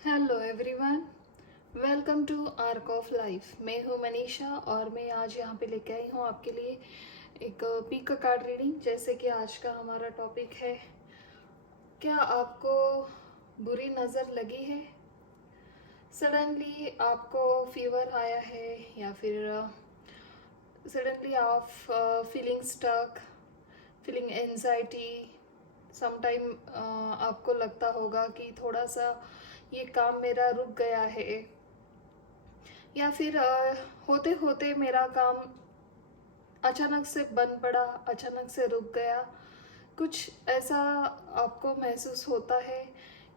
Hello everyone, welcome to arc of life. मैं हूँ मनीषा और मैं आज यहाँ पे लेके आई हूँ आपके लिए एक पीक कार्ड रीडिंग। जैसे कि आज का हमारा टॉपिक है, क्या आपको बुरी नज़र लगी है? सडनली आपको फीवर आया है या फिर सडनली आप feeling stuck, feeling anxiety. Sometime आपको लगता होगा कि थोड़ा सा ये काम मेरा रुक गया है, या फिर होते होते मेरा काम अचानक से बंद पड़ा, अचानक से रुक गया। कुछ ऐसा आपको महसूस होता है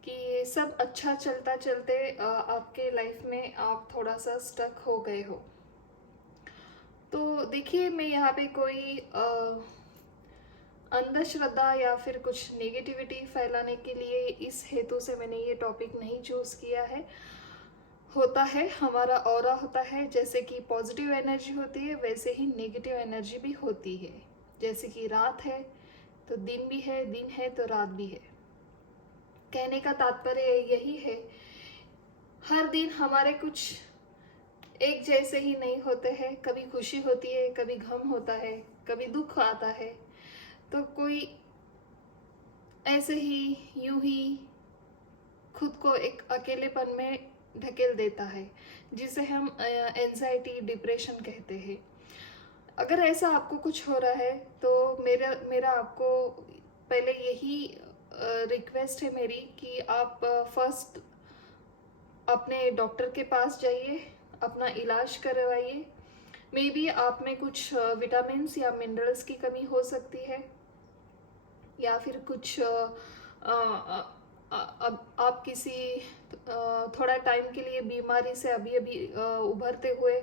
कि सब अच्छा चलता चलते आपके लाइफ में आप थोड़ा सा स्टक हो गए हो। तो देखिए, मैं यहाँ पे कोई अंधश्रद्धा या फिर कुछ नेगेटिविटी फैलाने के लिए इस हेतु से मैंने ये टॉपिक नहीं चूज़ किया है। होता है, हमारा ऑरा होता है, जैसे कि पॉजिटिव एनर्जी होती है वैसे ही नेगेटिव एनर्जी भी होती है। जैसे कि रात है तो दिन भी है, दिन है तो रात भी है। कहने का तात्पर्य यही है, हर दिन हमारे कुछ एक जैसे ही नहीं होते हैं। कभी खुशी होती है, कभी गम होता है, कभी दुख आता है। तो कोई ऐसे ही यूं ही खुद को एक अकेलेपन में ढकेल देता है, जिसे हम एंजाइटी डिप्रेशन कहते हैं। अगर ऐसा आपको कुछ हो रहा है तो मेरा मेरा आपको पहले यही रिक्वेस्ट है मेरी कि आप फर्स्ट अपने डॉक्टर के पास जाइए, अपना इलाज करवाइए। मे बी आप में कुछ विटामिन्स या मिनरल्स की कमी हो सकती है, या फिर कुछ अब आप किसी थोड़ा टाइम के लिए बीमारी से अभी अभी उभरते हुए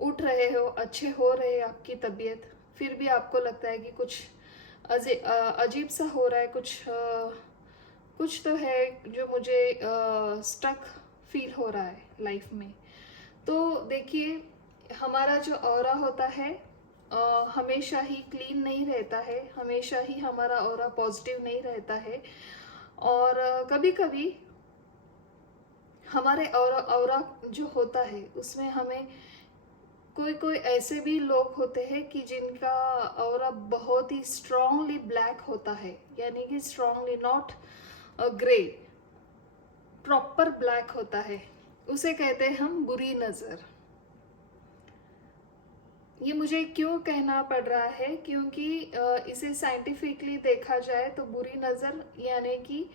उठ रहे हो, अच्छे हो रहे हैं आपकी तबीयत, फिर भी आपको लगता है कि कुछ अजीब सा हो रहा है, कुछ तो है जो मुझे स्टक फील हो रहा है लाइफ में। तो देखिए, हमारा जो ऑरा होता है हमेशा ही क्लीन नहीं रहता है, हमेशा ही हमारा ऑरा पॉजिटिव नहीं रहता है। और कभी कभी हमारे ऑरा जो होता है उसमें हमें कोई कोई ऐसे भी लोग होते हैं कि जिनका ऑरा बहुत ही स्ट्रांगली ब्लैक होता है, यानी कि strongly not grey, proper black होता है। उसे कहते हैं हम बुरी नज़र। ये मुझे क्यों कहना पड़ रहा है, क्योंकि इसे साइंटिफिकली देखा जाए तो बुरी नज़र यानी कि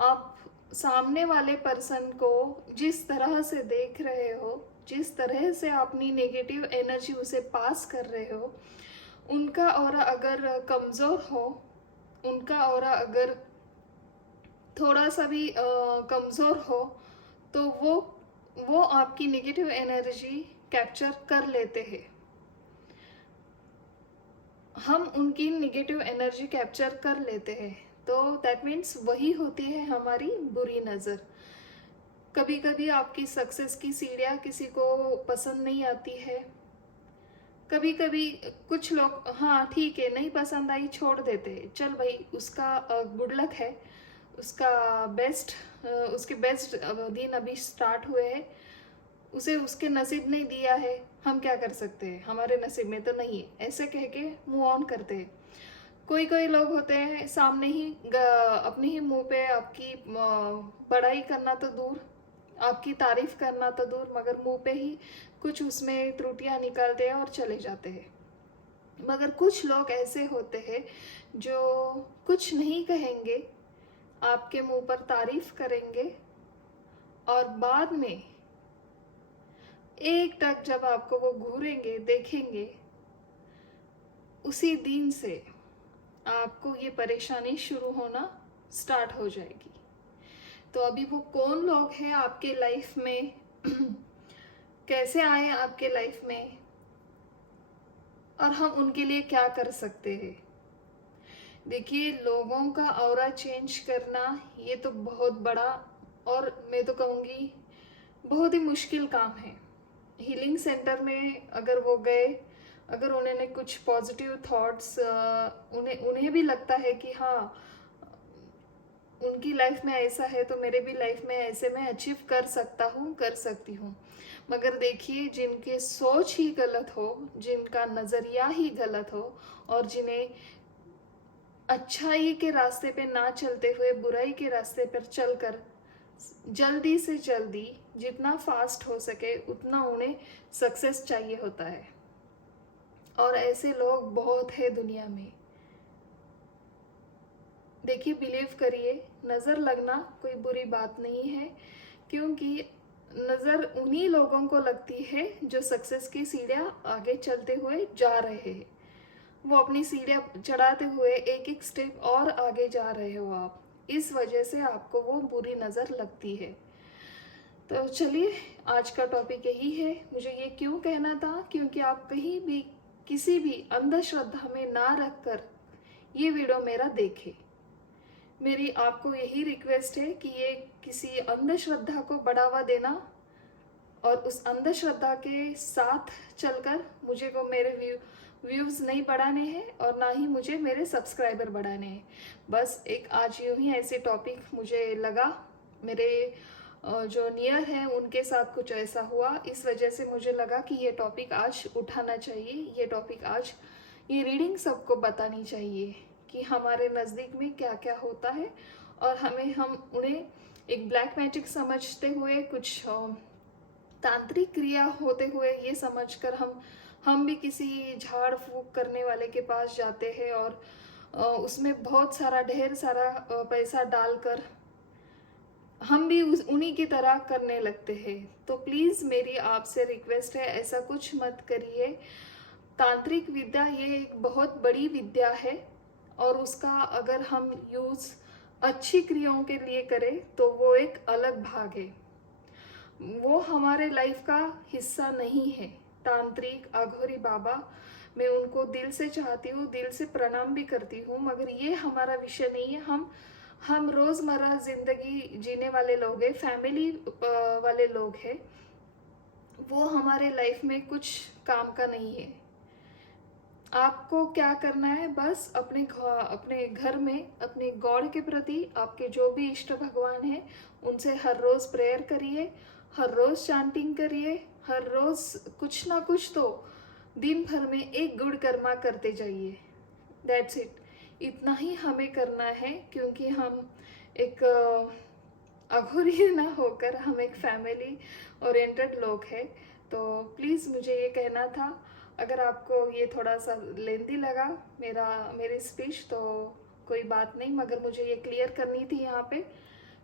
आप सामने वाले पर्सन को जिस तरह से देख रहे हो, जिस तरह से अपनी नेगेटिव एनर्जी उसे पास कर रहे हो, उनका ऑरा अगर कमज़ोर हो, उनका ऑरा अगर थोड़ा सा भी कमज़ोर हो, तो वो आपकी नेगेटिव एनर्जी कैप्चर कर लेते हैं। हम उनकी निगेटिव एनर्जी कैप्चर कर लेते हैं, तो दैट मीन्स वही होती है हमारी बुरी नज़र। कभी कभी आपकी सक्सेस की सीढ़ियाँ किसी को पसंद नहीं आती है। कभी कभी कुछ लोग, हाँ ठीक है, नहीं पसंद आई, छोड़ देते हैं, चल भाई उसका गुड लक है, उसका बेस्ट, उसके बेस्ट दिन अभी स्टार्ट हुए हैं, उसे उसके नसीब नहीं दिया है, हम क्या कर सकते हैं, हमारे नसीब में तो नहीं है, ऐसे कह के मूव ऑन करते हैं। कोई कोई लोग होते हैं सामने ही अपने ही मुंह पे आपकी बड़ाई करना तो दूर, आपकी तारीफ करना तो दूर, मगर मुंह पे ही कुछ उसमें त्रुटियां निकालते हैं और चले जाते हैं। मगर कुछ लोग ऐसे होते हैं जो कुछ नहीं कहेंगे, आपके मुंह पर तारीफ करेंगे, और बाद में एक टक जब आपको वो घूरेंगे, देखेंगे, उसी दिन से आपको ये परेशानी शुरू होना स्टार्ट हो जाएगी। तो अभी वो कौन लोग हैं आपके लाइफ में, कैसे आए आपके लाइफ में, और हम उनके लिए क्या कर सकते हैं? देखिए, लोगों का ऑरा चेंज करना ये तो बहुत बड़ा, और मैं तो कहूँगी बहुत ही मुश्किल काम है। हीलिंग सेंटर में अगर वो गए, अगर उन्होंने कुछ पॉजिटिव थॉट्स, उन्हें भी लगता है कि हाँ उनकी लाइफ में ऐसा है तो मेरे भी लाइफ में ऐसे मैं अचीव कर सकता हूँ, कर सकती हूँ। मगर देखिए, जिनके सोच ही गलत हो, जिनका नज़रिया ही गलत हो, और जिन्हें अच्छाई के रास्ते पे ना चलते हुए बुराई के रास्ते पर चलकर जल्दी से जल्दी, जितना फास्ट हो सके उतना उन्हें सक्सेस चाहिए होता है। और ऐसे लोग बहुत है दुनिया में। देखिए, बिलीव करिए, नज़र लगना कोई बुरी बात नहीं है, क्योंकि नज़र उन्हीं लोगों को लगती है जो सक्सेस की सीढ़ियाँ आगे चलते हुए जा रहे हैं। वो अपनी सीढ़ियाँ चढ़ाते हुए एक एक स्टेप और आगे जा रहे हो आप, इस वजह से आपको वो बुरी नज़र लगती है। तो चलिए, आज का टॉपिक यही है। मुझे ये क्यों कहना था, क्योंकि आप कहीं भी किसी भी अंधश्रद्धा में ना रखकर ये वीडियो मेरा देखें। मेरी आपको यही रिक्वेस्ट है कि ये किसी अंधश्रद्धा को बढ़ावा देना और उस अंधश्रद्धा के साथ चलकर मुझे को मेरे व्यूज़ नहीं बढ़ाने हैं और ना ही मुझे मेरे सब्सक्राइबर बढ़ाने हैं। बस एक आज यूँ ही ऐसे टॉपिक मुझे लगा, मेरे जो नियर हैं उनके साथ कुछ ऐसा हुआ, इस वजह से मुझे लगा कि ये टॉपिक आज उठाना चाहिए। ये टॉपिक आज, ये रीडिंग सबको बतानी चाहिए कि हमारे नज़दीक में क्या क्या होता है, और हम उन्हें एक ब्लैक मैजिक समझते हुए, कुछ तांत्रिक क्रिया होते हुए ये समझकर हम भी किसी झाड़ फूक करने वाले के पास जाते हैं और उसमें बहुत सारा ढेर सारा पैसा डालकर हम भी उन्हीं की तरह करने लगते हैं। तो प्लीज़ मेरी आपसे रिक्वेस्ट है, ऐसा कुछ मत करिए। तांत्रिक विद्या ये एक बहुत बड़ी विद्या है, और उसका अगर हम यूज़ अच्छी क्रियाओं के लिए करें तो वो एक अलग भाग है, वो हमारे लाइफ का हिस्सा नहीं है। तांत्रिक, अघोरी बाबा, मैं उनको दिल से चाहती हूँ, दिल से प्रणाम भी करती हूँ, मगर ये हमारा विषय नहीं है। हम रोज़मर्रा ज़िंदगी जीने वाले लोग हैं, फैमिली वाले लोग हैं, वो हमारे लाइफ में कुछ काम का नहीं है। आपको क्या करना है, बस अपने घर में अपने गॉड के प्रति, आपके जो भी इष्ट भगवान हैं उनसे हर रोज़ प्रेयर करिए, हर रोज़ चांटिंग करिए, हर रोज़ कुछ ना कुछ तो दिन भर में एक गुड कर्मा करते जाइए। दैट्स इट, इतना ही हमें करना है, क्योंकि हम एक अघोरी ना होकर हम एक फैमिली ओरिएंटेड लोग हैं। तो प्लीज़ मुझे ये कहना था। अगर आपको ये थोड़ा सा लेंदी लगा मेरी स्पीच तो कोई बात नहीं, मगर मुझे ये क्लियर करनी थी यहाँ पे।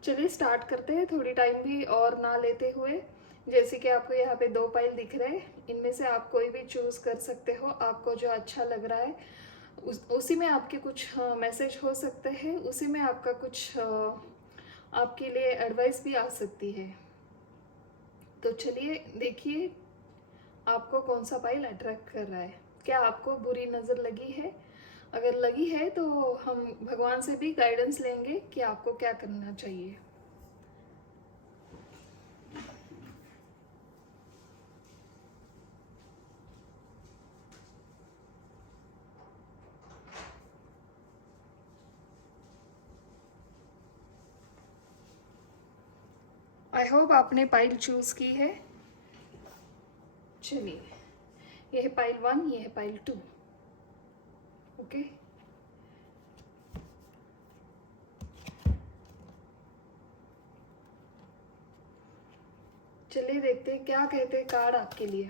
चलिए स्टार्ट करते हैं, थोड़ी टाइम भी और ना लेते हुए। जैसे कि आपको यहाँ पे 2 फाइल दिख रहे हैं, इनमें से आप कोई भी चूज़ कर सकते हो, आपको जो अच्छा लग रहा है। उसी में आपके कुछ मैसेज हो सकते हैं, उसी में आपका कुछ आपके लिए एडवाइस भी आ सकती है। तो चलिए देखिए, आपको कौन सा फाइल अट्रैक्ट कर रहा है। क्या आपको बुरी नज़र लगी है? अगर लगी है तो हम भगवान से भी गाइडेंस लेंगे कि आपको क्या करना चाहिए। आई होप आपने फाइल चूज़ की है। चलिए, ये है फाइल 1, ये है फाइल 2। ओके, चलिए देखते हैं क्या कहते हैं कार्ड आपके लिए।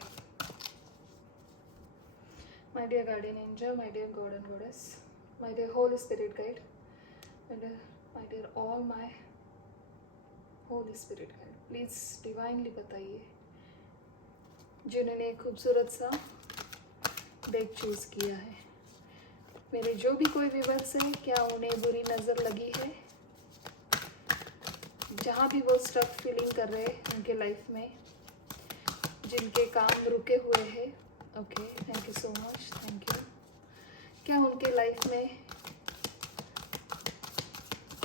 My dear guardian angel, my dear god and goddess, my dear holy spirit guide, my dear all my holy spirit guide, please divinely बताइए जिन्होंने एक खूबसूरत सा डेक चूज़ किया है। मेरे जो भी कोई व्यूअर्स है, क्या उन्हें बुरी नज़र लगी है? जहाँ भी वो स्टक फीलिंग कर रहे हैं उनके लाइफ में, जिनके काम रुके हुए हैं। Okay, thank you so much, thank you. क्या उनके लाइफ में,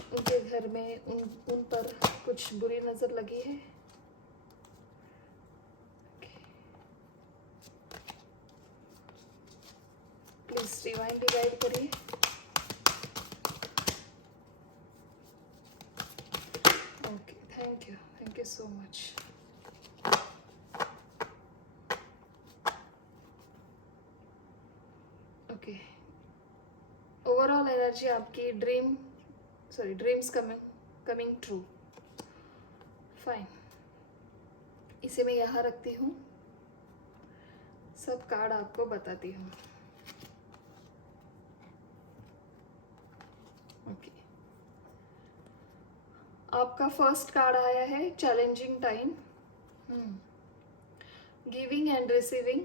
उनके घर में उन पर कुछ बुरी नज़र लगी है? प्लीज़ डिवाइनली गाइड करिए। Thank you so much. Okay, overall energy आपकी ड्रीम्स कमिंग ट्रू। फाइन, इसे मैं यहाँ रखती हूँ, सब कार्ड आपको बताती हूँ। ओके, आपका फर्स्ट कार्ड आया है challenging time, giving and receiving,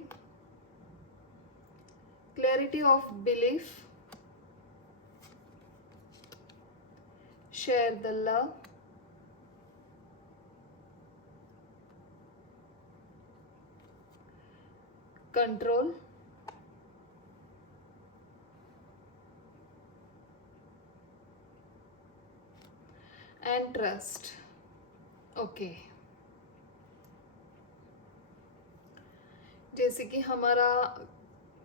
clarity of belief, share the love, control, and trust. Okay, जैसे कि हमारा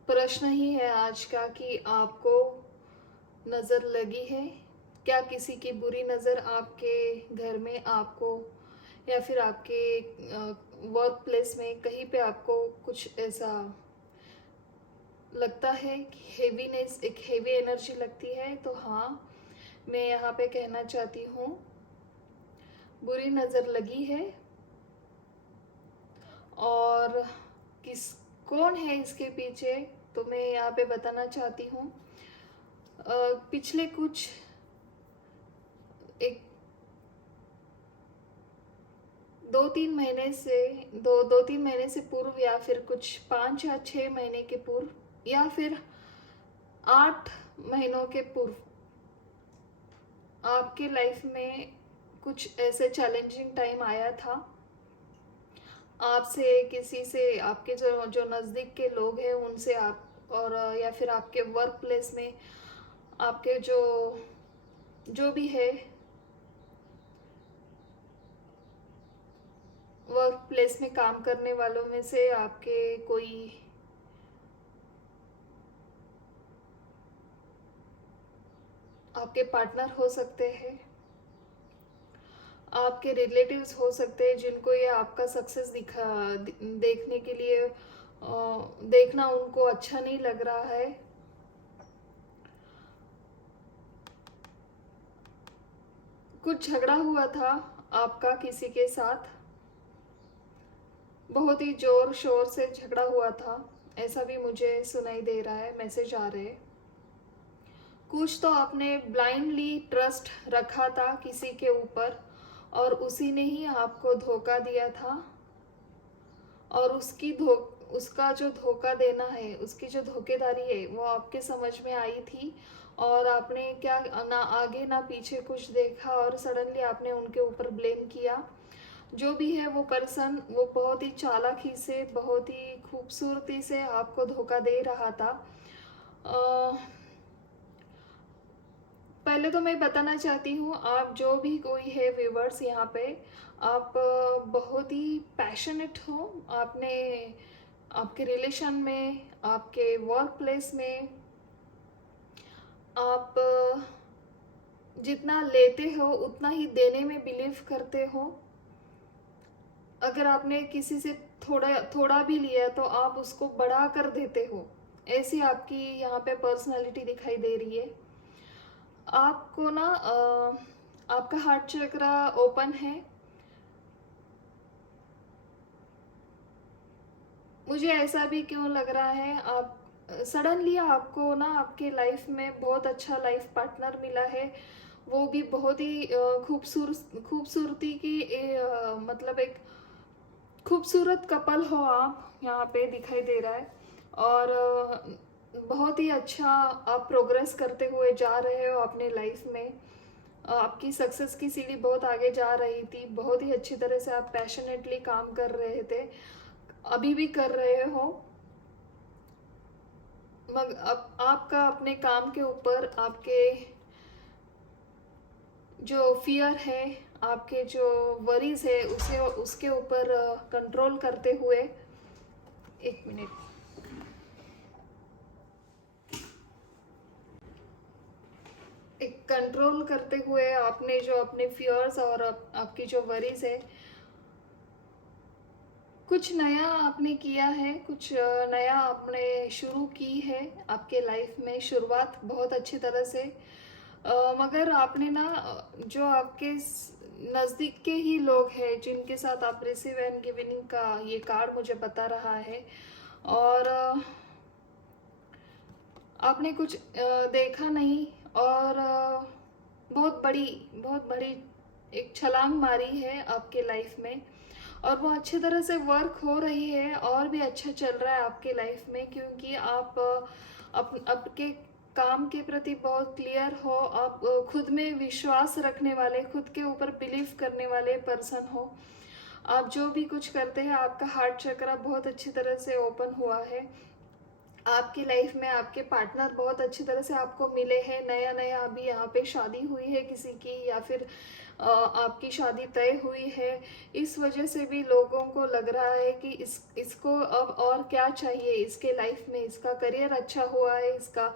प्रश्न ही है आज का कि आपको नज़र लगी है क्या किसी की बुरी नज़र आपके घर में आपको, या फिर आपके वर्क प्लेस में कहीं पे आपको कुछ ऐसा लगता है कि हेवीनेस, एक हेवी एनर्जी लगती है? तो हाँ, मैं यहाँ पे कहना चाहती हूँ बुरी नज़र लगी है। और कौन है इसके पीछे, तो मैं यहाँ पे बताना चाहती हूँ पिछले कुछ एक 2-3 महीने से दो तीन महीने से पूर्व, या फिर कुछ 5 या 6 महीने के पूर्व, या फिर 8 महीनों के पूर्व आपके लाइफ में कुछ ऐसे चैलेंजिंग टाइम आया था। आपसे, किसी से, आपके जो नज़दीक के लोग हैं उनसे आप, और या फिर आपके वर्क प्लेस में आपके जो भी है वर्क प्लेस में काम करने वालों में से आपके कोई आपके पार्टनर हो सकते हैं, आपके रिलेटिव्स हो सकते हैं जिनको ये आपका सक्सेस देखने के लिए देखना उनको अच्छा नहीं लग रहा है। कुछ झगड़ा हुआ था आपका किसी के साथ, बहुत ही जोर शोर से झगड़ा हुआ था, ऐसा भी मुझे सुनाई दे रहा है, मैसेज आ रहे हैं। कुछ तो आपने ब्लाइंडली ट्रस्ट रखा था किसी के ऊपर, और उसी ने ही आपको धोखा दिया था, और उसका जो धोखा देना है, उसकी जो धोखेदारी है वो आपके समझ में आई थी, और आपने क्या ना आगे ना पीछे कुछ देखा, और सडनली आपने उनके ऊपर ब्लेम किया। जो भी है वो पर्सन, वो बहुत ही चालाकी से, बहुत ही खूबसूरती से आपको धोखा दे रहा था। पहले तो मैं बताना चाहती हूँ, आप जो भी कोई है व्यूवर्स यहाँ पे, आप बहुत ही पैशनेट हो, आपके रिलेशन में, आपके वर्क प्लेस में आप जितना लेते हो उतना ही देने में बिलीव करते हो। अगर आपने किसी से थोड़ा भी लिया तो आप उसको बढ़ा कर देते हो, ऐसी आपकी यहाँ पे पर्सनालिटी दिखाई दे रही है। आपको ना आपका हार्ट चक्रा ओपन है। मुझे ऐसा भी क्यों लग रहा है, आप सडनली आपको ना आपके लाइफ में बहुत अच्छा लाइफ पार्टनर मिला है, वो भी बहुत ही खूबसूरती की मतलब एक खूबसूरत कपल हो आप, यहाँ पे दिखाई दे रहा है। और बहुत ही अच्छा आप प्रोग्रेस करते हुए जा रहे हो अपने लाइफ में, आपकी सक्सेस की सीढ़ी बहुत आगे जा रही थी, बहुत ही अच्छी तरह से आप पैशनेटली काम कर रहे थे, अभी भी कर रहे हो। मगर अब आपका अपने काम के ऊपर, आपके जो फियर है, आपके जो वरीज है, उसके ऊपर कंट्रोल करते हुए, एक मिनट, एक कंट्रोल करते हुए आपने जो अपने फियर्स और आपकी जो वरीज है कुछ नया आपने किया है, कुछ नया आपने शुरू की है आपके लाइफ में, शुरुआत बहुत अच्छी तरह से। मगर आपने ना जो आपके नज़दीक के ही लोग हैं जिनके साथ आप रिसीव एंड गिविंग का ये कार्ड मुझे बता रहा है, और आपने कुछ देखा नहीं, और बहुत बड़ी एक छलांग मारी है आपके लाइफ में, और वो अच्छी तरह से वर्क हो रही है और भी अच्छा चल रहा है आपके लाइफ में, क्योंकि आप आपके काम के प्रति बहुत क्लियर हो, आप खुद में विश्वास रखने वाले, खुद के ऊपर बिलीव करने वाले पर्सन हो। आप जो भी कुछ करते हैं आपका हार्ट चक्र बहुत अच्छी तरह से ओपन हुआ है। आपकी लाइफ में आपके पार्टनर बहुत अच्छी तरह से आपको मिले हैं, नया नया अभी यहाँ पे शादी हुई है किसी की, या फिर आपकी शादी तय हुई है। इस वजह से भी लोगों को लग रहा है कि इसको अब और क्या चाहिए इसके लाइफ में, इसका करियर अच्छा हुआ है, इसका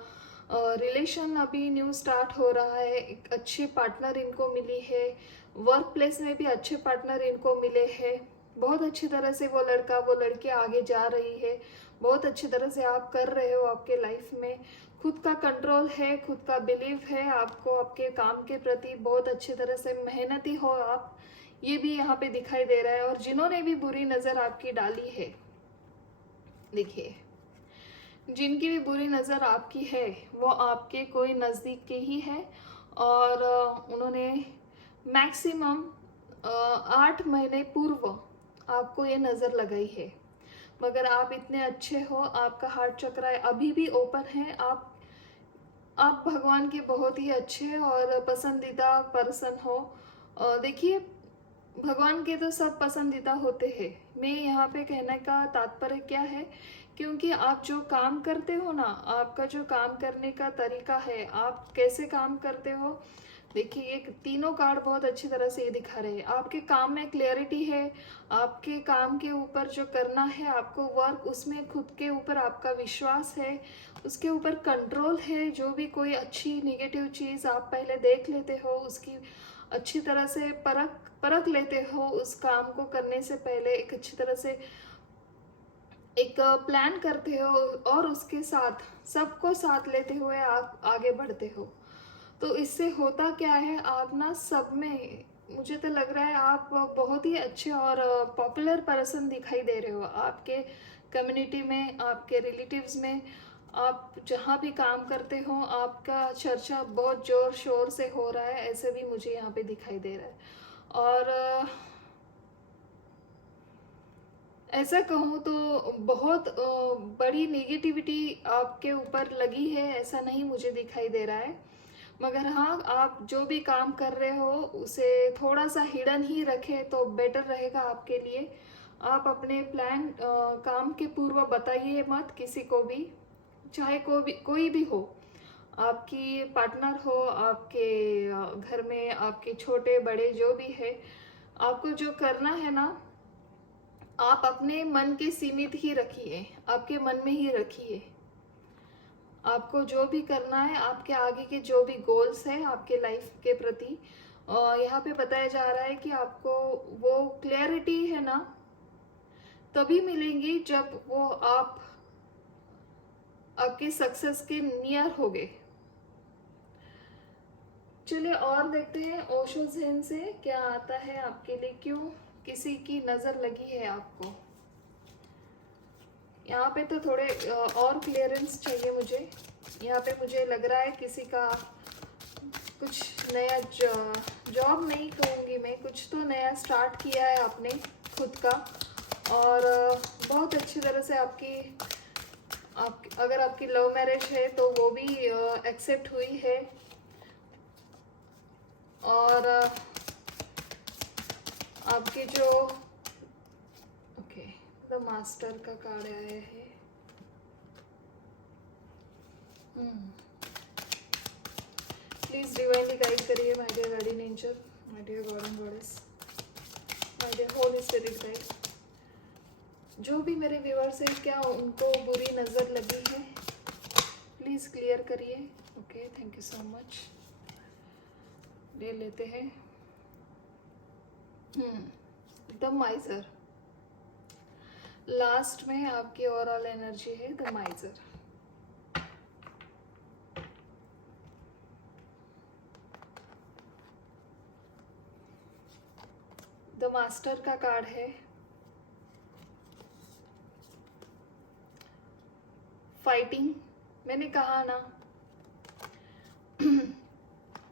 रिलेशन अभी न्यू स्टार्ट हो रहा है, एक अच्छे पार्टनर इनको मिली है, वर्क प्लेस में भी अच्छे पार्टनर इनको मिले हैं, बहुत अच्छी तरह से वो लड़का वो लड़की आगे जा रही है, बहुत अच्छी तरह से आप कर रहे हो आपके लाइफ में, खुद का कंट्रोल है, खुद का बिलीव है आपको, आपके काम के प्रति बहुत अच्छी तरह से मेहनती हो आप, ये भी यहाँ पे दिखाई दे रहा है। और जिन्होंने भी बुरी नज़र आपकी डाली है, देखिए जिनकी भी बुरी नज़र आपकी है वो आपके कोई नज़दीक के ही है, और उन्होंने मैक्सिमम 8 महीने पूर्व आपको ये नज़र लगाई है, मगर आप इतने अच्छे हो, आपका हार्ट चक्र अभी भी ओपन है, आप भगवान के बहुत ही अच्छे और पसंदीदा पर्सन हो। देखिए भगवान के तो सब पसंदीदा होते हैं, मैं यहाँ पे कहने का तात्पर्य क्या है, क्योंकि आप जो काम करते हो ना, आपका जो काम करने का तरीका है, आप कैसे काम करते हो, देखिए ये तीनों कार्ड बहुत अच्छी तरह से ये दिखा रहे हैं, आपके काम में क्लियरिटी है, आपके काम के ऊपर जो करना है आपको वर्क, उसमें खुद के ऊपर आपका विश्वास है, उसके ऊपर कंट्रोल है, जो भी कोई अच्छी नेगेटिव चीज़ आप पहले देख लेते हो, उसकी अच्छी तरह से परख लेते हो, उस काम को करने से पहले एक अच्छी तरह से एक प्लान करते हो, और उसके साथ सबको साथ लेते हुए आप आगे बढ़ते हो। तो इससे होता क्या है, आप ना सब में, मुझे तो लग रहा है आप बहुत ही अच्छे और पॉपुलर पर्सन दिखाई दे रहे हो आपके कम्युनिटी में, आपके रिलेटिव्स में, आप जहाँ भी काम करते हो आपका चर्चा बहुत जोर शोर से हो रहा है, ऐसे भी मुझे यहाँ पे दिखाई दे रहा है। और ऐसा कहूँ तो बहुत बड़ी नेगेटिविटी आपके ऊपर लगी है ऐसा नहीं मुझे दिखाई दे रहा है, मगर हाँ आप जो भी काम कर रहे हो उसे थोड़ा सा हिडन ही रखें तो बेटर रहेगा आपके लिए। आप अपने प्लान काम के पूर्व बताइए मत किसी को भी, चाहे कोई भी हो, आपकी पार्टनर हो, आपके घर में आपके छोटे बड़े जो भी है, आपको जो करना है ना आप अपने मन के सीमित ही रखिए, आपके मन में ही रखिए, आपको जो भी करना है, आपके आगे के जो भी गोल्स हैं आपके लाइफ के प्रति, यहाँ पे बताया जा रहा है कि आपको वो क्लैरिटी है ना तभी मिलेंगी जब वो आप आपके सक्सेस के नियर होगे। चलिए और देखते हैं ओशो ज़ेन से क्या आता है आपके लिए, क्यों किसी की नज़र लगी है आपको। यहाँ पे तो थोड़े और क्लियरेंस चाहिए मुझे, यहाँ पे मुझे लग रहा है किसी का कुछ नया जॉब नहीं कहूँगी मैं, कुछ तो नया स्टार्ट किया है आपने खुद का, और बहुत अच्छी तरह से अगर आपकी लव मैरिज है तो वो भी एक्सेप्ट हुई है, और आपके जो ओके द मास्टर का कार्ड आया है, प्लीज डिवाइनली गाइड करिए my dear guardian angel, my dear god and goddess, my dear holy spirit guide. जो भी मेरे व्यूअर्स हैं क्या उनको बुरी नज़र लगी है प्लीज क्लियर करिए। Okay thank you so much. ले लेते हैं द माइजर। लास्ट में आपकी ओवरऑल एनर्जी है द माइजर। द मास्टर का कार्ड है, फाइटिंग। मैंने कहा ना,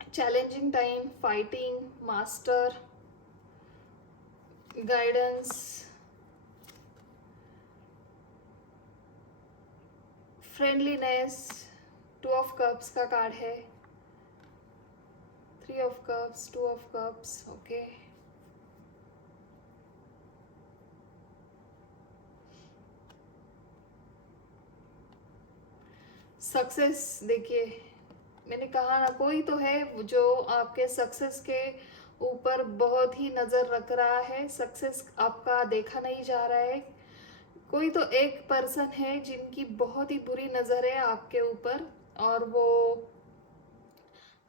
challenging time, fighting, master, guidance, friendliness. 2 of cups का कार्ड है, 3 of cups, 2 of cups. Okay, success. देखिए मैंने कहा ना, कोई तो है जो आपके सक्सेस के ऊपर बहुत ही नज़र रख रहा है, सक्सेस आपका देखा नहीं जा रहा है। कोई तो एक पर्सन है जिनकी बहुत ही बुरी नज़र है आपके ऊपर, और वो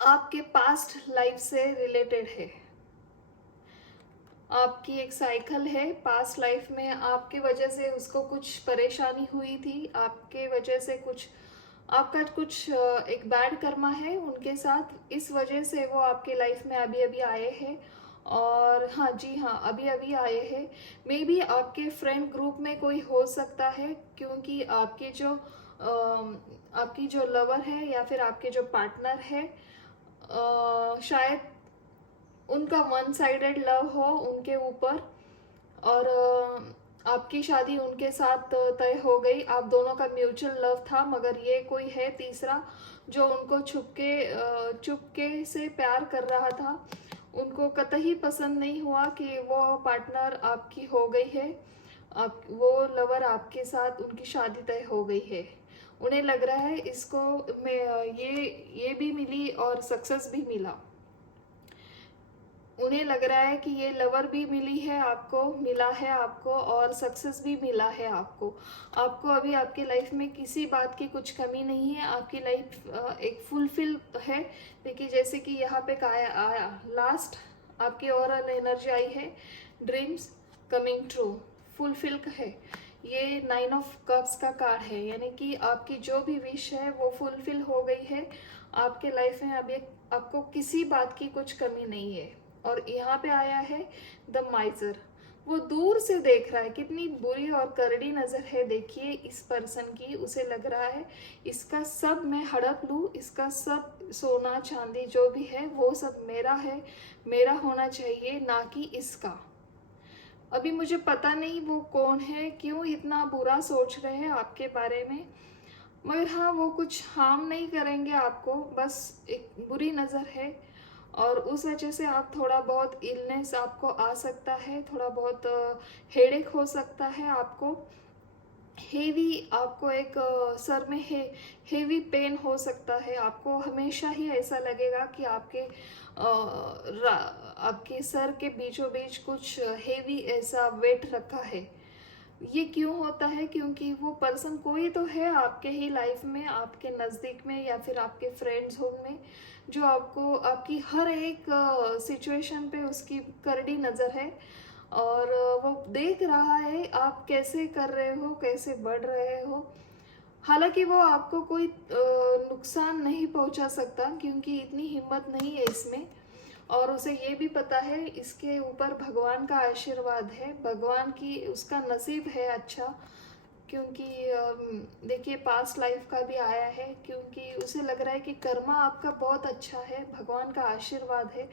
आपके पास्ट लाइफ से रिलेटेड है। आपकी एक साइकिल है, पास्ट लाइफ में आपके वजह से उसको कुछ परेशानी हुई थी, आपके वजह से कुछ आपका कुछ एक बैड कर्मा है उनके साथ, इस वजह से वो आपके लाइफ में अभी अभी आए हैं। और हाँ जी हाँ, अभी अभी आए हैं। मे बी आपके फ्रेंड ग्रुप में कोई हो सकता है, क्योंकि आपकी जो लवर है या फिर आपके जो पार्टनर है, शायद उनका वन साइडेड लव हो उनके ऊपर, और आपकी शादी उनके साथ तय हो गई। आप दोनों का म्यूचुअल लव था, मगर ये कोई है तीसरा जो उनको चुपके से प्यार कर रहा था। उनको कतई पसंद नहीं हुआ कि वो पार्टनर आपकी हो गई है, आप वो लवर आपके साथ उनकी शादी तय हो गई है। उन्हें लग रहा है इसको ये भी मिली और सक्सेस भी मिला। उन्हें लग रहा है कि ये लवर भी मिला है आपको, और सक्सेस भी मिला है आपको। आपको अभी आपकी लाइफ में किसी बात की कुछ कमी नहीं है, आपकी लाइफ एक फुलफिल है। देखिए जैसे कि यहाँ पे आया लास्ट, आपकी ओवरऑल एनर्जी आई है ड्रीम्स कमिंग ट्रू, फुलफिल है। ये 9 ऑफ कप्स का कार्ड है, यानी कि आपकी जो भी विश है वो फुलफिल हो गई है। आपके लाइफ में अभी आपको किसी बात की कुछ कमी नहीं है। और यहाँ पे आया है द माइजर, वो दूर से देख रहा है, कितनी बुरी और करड़ी नज़र है देखिए इस पर्सन की। उसे लग रहा है इसका सब मैं हड़प लूँ, इसका सब सोना चांदी जो भी है वो सब मेरा है, मेरा होना चाहिए, ना कि इसका। अभी मुझे पता नहीं वो कौन है, क्यों इतना बुरा सोच रहे हैं आपके बारे में, मगर हाँ वो कुछ हार्म नहीं करेंगे आपको, बस एक बुरी नज़र है। और उस वजह से आप थोड़ा बहुत इलनेस आपको आ सकता है, थोड़ा बहुत हेडेक हो सकता है आपको, हेवी आपको एक सर में हेवी पेन हो सकता है। आपको हमेशा ही ऐसा लगेगा कि आपके सर के बीचों बीच कुछ हेवी ऐसा वेट रखा है। ये क्यों होता है? क्योंकि वो पर्सन कोई तो है आपके ही लाइफ में, आपके नज़दीक में या फिर आपके फ्रेंड्स होम में, जो आपको आपकी हर एक सिचुएशन पे उसकी करड़ी नज़र है, और वो देख रहा है आप कैसे कर रहे हो, कैसे बढ़ रहे हो। हालांकि वो आपको कोई नुकसान नहीं पहुंचा सकता, क्योंकि इतनी हिम्मत नहीं है इसमें। और उसे ये भी पता है इसके ऊपर भगवान का आशीर्वाद है, भगवान की उसका नसीब है अच्छा, क्योंकि देखिए पास्ट लाइफ का भी आया है, क्योंकि उसे लग रहा है कि कर्मा आपका बहुत अच्छा है, भगवान का आशीर्वाद है।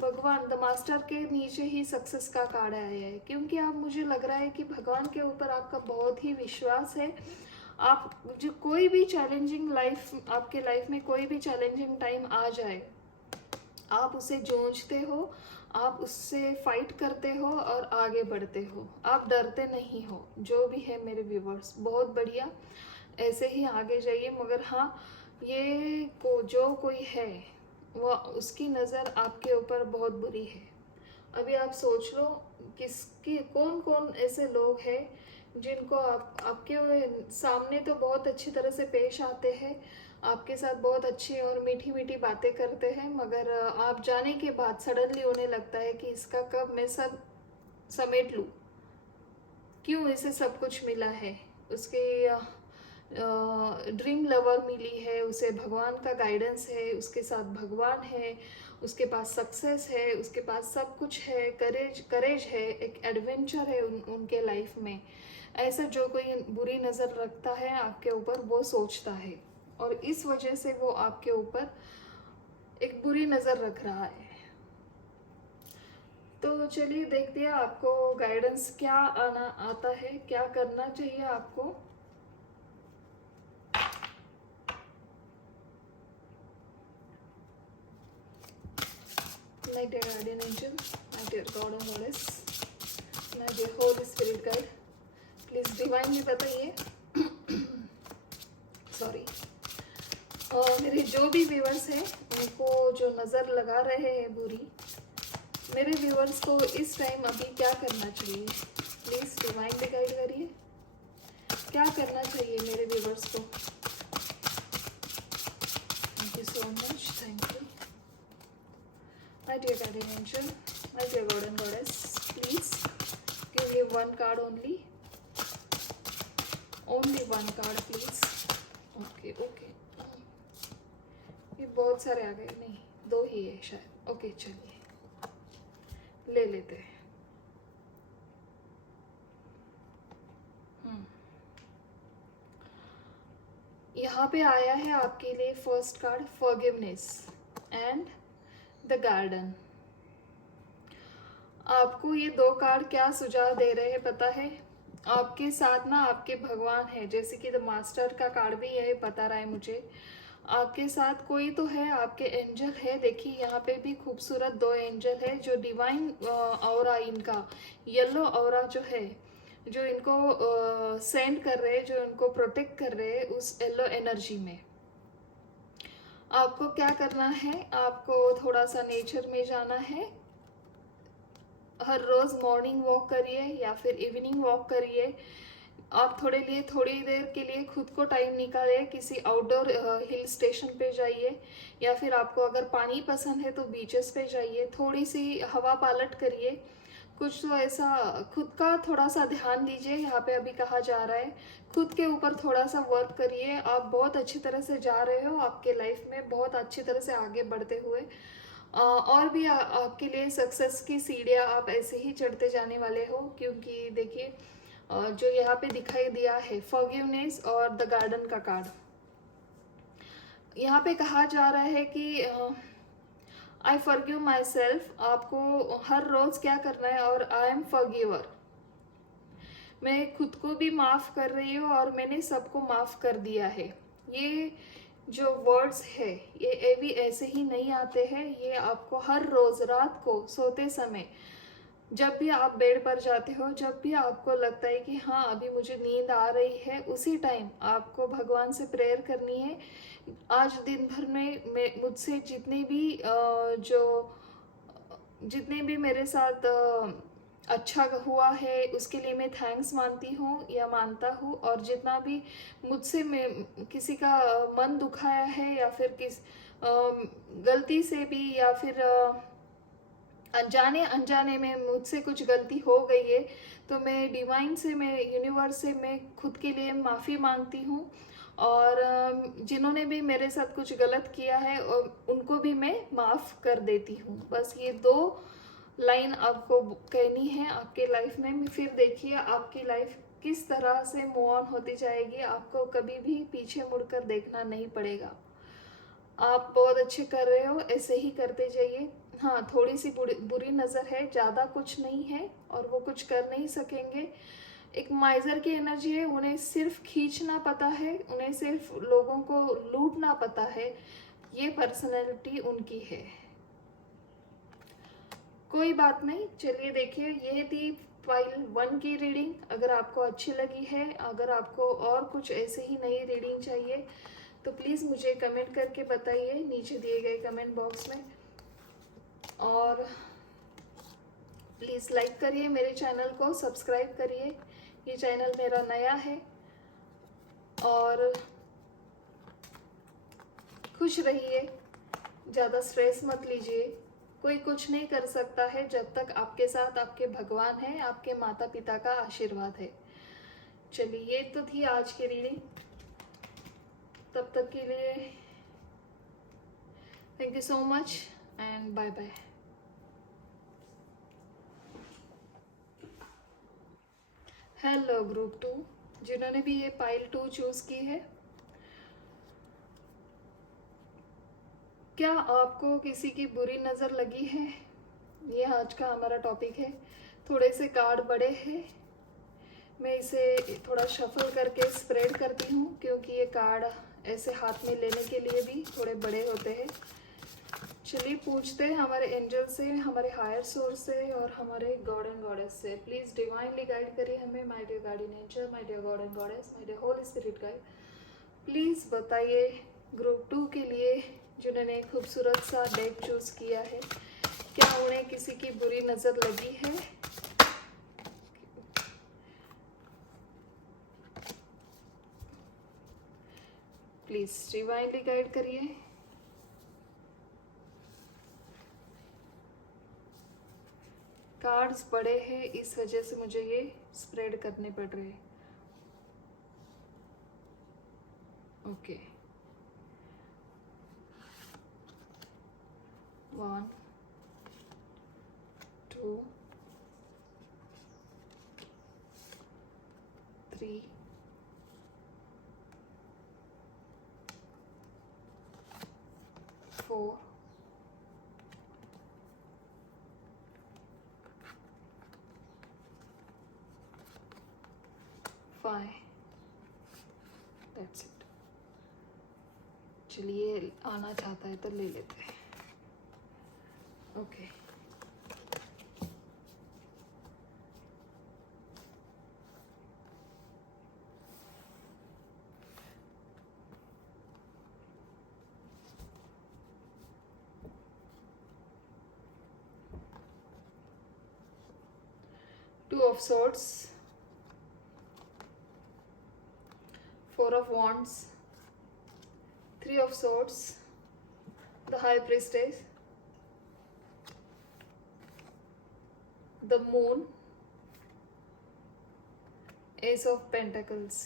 भगवान द मास्टर के नीचे ही सक्सेस का कार्ड आया है, क्योंकि आप मुझे लग रहा है कि भगवान के ऊपर आपका बहुत ही विश्वास है। आप जो कोई भी चैलेंजिंग लाइफ आपके लाइफ में कोई भी चैलेंजिंग टाइम आ जाए, आप उसे जूझते हो, आप उससे फाइट करते हो और आगे बढ़ते हो, आप डरते नहीं हो। जो भी है मेरे व्यूवर्स, बहुत बढ़िया, ऐसे ही आगे जाइए। मगर हाँ, जो कोई है वो उसकी नज़र आपके ऊपर बहुत बुरी है। अभी आप सोच लो कौन कौन ऐसे लोग हैं जिनको आपके सामने तो बहुत अच्छी तरह से पेश आते हैं, आपके साथ बहुत अच्छी और मीठी मीठी बातें करते हैं, मगर आप जाने के बाद सडनली उन्हें लगता है कि इसका कब मैं सब समेट लूँ, क्यों इसे सब कुछ मिला है, उसके ड्रीम लवर मिली है, उसे भगवान का गाइडेंस है, उसके साथ भगवान है, उसके पास सक्सेस है, उसके पास सब कुछ है, करेज है, एक एडवेंचर है उनके लाइफ में। ऐसा जो कोई बुरी नज़र रखता है आपके ऊपर वो सोचता है, और इस वजह से वो आपके ऊपर एक बुरी नज़र रख रहा है। तो चलिए देखते हैं आपको गाइडेंस क्या आता है, क्या करना चाहिए आपको। My dear guardian angel, my dear God and Goddess, my dear Holy Spirit guide, please divinely बताइए सॉरी, और मेरे जो भी व्यूअर्स हैं उनको जो नज़र लगा रहे हैं बुरी, मेरे व्यूअर्स को इस टाइम अभी क्या करना चाहिए, प्लीज़ डिवाइनली गाइड करिए। क्या करना चाहिए मेरे व्यूअर्स को? Thank you so much, thank you my dear guardian angel, my dear God and Goddess, please give me one card only one card please। Okay okay, ये बहुत सारे आ गए, नहीं 2 ही है शायद। ओके चलिए ले लेते हैं। यहाँ पे आया है आपके लिए first card forgiveness and the garden. आपको ये 2 कार्ड क्या सुझाव दे रहे हैं पता है? आपके साथ ना आपके भगवान है, जैसे कि द मास्टर का कार्ड भी यही बता रहा है मुझे। आपके साथ कोई तो है, आपके एंजल है। देखिए यहाँ पे भी खूबसूरत 2 एंजल है जो डिवाइन ऑरा, इनका येलो ऑरा जो है, जो इनको सेंड कर रहे हैं, जो इनको प्रोटेक्ट कर रहे हैं उस येलो एनर्जी में। आपको क्या करना है, आपको थोड़ा सा नेचर में जाना है। हर रोज़ मॉर्निंग वॉक करिए या फिर इवनिंग वॉक करिए। आप थोड़ी देर के लिए खुद को टाइम निकालिए, किसी आउटडोर हिल स्टेशन पे जाइए, या फिर आपको अगर पानी पसंद है तो बीचेस पे जाइए, थोड़ी सी हवा पालट करिए। कुछ तो ऐसा खुद का थोड़ा सा ध्यान दीजिए। यहाँ पे अभी कहा जा रहा है खुद के ऊपर थोड़ा सा वर्क करिए। आप बहुत अच्छी तरह से जा रहे हो आपके लाइफ में, बहुत अच्छी तरह से आगे बढ़ते हुए। और भी आपके लिए सक्सेस की सीढ़ियाँ आप ऐसे ही चढ़ते जाने वाले हो, क्योंकि देखिए जो यहाँ पे दिखाई दिया है फॉरगिवनेस और द गार्डन का कार्ड, यहाँ पे कहा जा रहा है कि आई फॉरगिव माई सेल्फ। आपको हर रोज क्या करना है, और आई एम फॉरगिवर, मैं खुद को भी माफ कर रही हूँ और मैंने सबको माफ कर दिया है। ये जो वर्ड्स है ये भी ऐसे ही नहीं आते हैं, ये आपको हर रोज रात को सोते समय, जब भी आप बेड पर जाते हो, जब भी आपको लगता है कि हाँ अभी मुझे नींद आ रही है, उसी टाइम आपको भगवान से प्रेयर करनी है। आज दिन भर में मैं मुझसे जितने भी मेरे साथ अच्छा हुआ है उसके लिए मैं थैंक्स मानती हूँ या मानता हूँ, और जितना भी मुझसे मैं किसी का मन दुखाया है या फिर गलती से भी या फिर अनजाने अनजाने में मुझसे कुछ गलती हो गई है, तो मैं डिवाइन से, मैं यूनिवर्स से मैं खुद के लिए माफ़ी मांगती हूँ। और जिन्होंने भी मेरे साथ कुछ गलत किया है उनको भी मैं माफ़ कर देती हूँ। बस ये 2 लाइन आपको कहनी है आपके लाइफ में। फिर देखिए आपकी लाइफ किस तरह से मूव ऑन होती जाएगी, आपको कभी भी पीछे मुड़कर देखना नहीं पड़ेगा। आप बहुत अच्छे कर रहे हो, ऐसे ही करते जाइए। हाँ थोड़ी सी बुरी नज़र है, ज़्यादा कुछ नहीं है, और वो कुछ कर नहीं सकेंगे। एक माइजर की एनर्जी है, उन्हें सिर्फ खींचना पता है, उन्हें सिर्फ लोगों को लूटना पता है, ये पर्सनैलिटी उनकी है। कोई बात नहीं, चलिए देखिए ये थी फाइल 1 की रीडिंग। अगर आपको अच्छी लगी है, अगर आपको और कुछ ऐसे ही नई रीडिंग चाहिए तो प्लीज़ मुझे कमेंट करके बताइए नीचे दिए गए कमेंट बॉक्स में, और प्लीज़ लाइक करिए, मेरे चैनल को सब्सक्राइब करिए। ये चैनल मेरा नया है, और खुश रहिए, ज़्यादा स्ट्रेस मत लीजिए, कोई कुछ नहीं कर सकता है जब तक आपके साथ आपके भगवान है, आपके माता पिता का आशीर्वाद है। चलिए, ये तो थी आज की रीडिंग। तब तक के लिए thank you so much and bye bye. Hello group 2, जिन्होंने भी ये पाइल 2 चूज की है, क्या आपको किसी की बुरी नज़र लगी है? ये आज का हमारा टॉपिक है। थोड़े से कार्ड बड़े हैं, मैं इसे थोड़ा शफल करके स्प्रेड करती हूँ क्योंकि ये कार्ड ऐसे हाथ में लेने के लिए भी थोड़े बड़े होते हैं। चलिए पूछते हैं हमारे एंजल से, हमारे हायर सोर्स से और हमारे गॉड एंड गॉडेस से। प्लीज़ डिवाइनली गाइड करिए हमें, my dear guardian angel, my dear god and goddess, my dear holy spirit guide. Please बताइए ग्रुप 2 के लिए जिन्होंने खूबसूरत सा डेक चूज़ किया है, क्या उन्हें किसी की बुरी नज़र लगी है? प्लीज़ डिवाइनली गाइड करिए। कार्ड्स बड़े हैं, इस वजह से मुझे ये स्प्रेड करने पड़ रहे हैं। ओके, 1 2 3 4 5। That's it. चलिए, आना चाहता है तो ले लेते हैं। Okay, Two of Swords, 4 of Wands, 3 of Swords, the High Priestess, the Moon, Ace of Pentacles.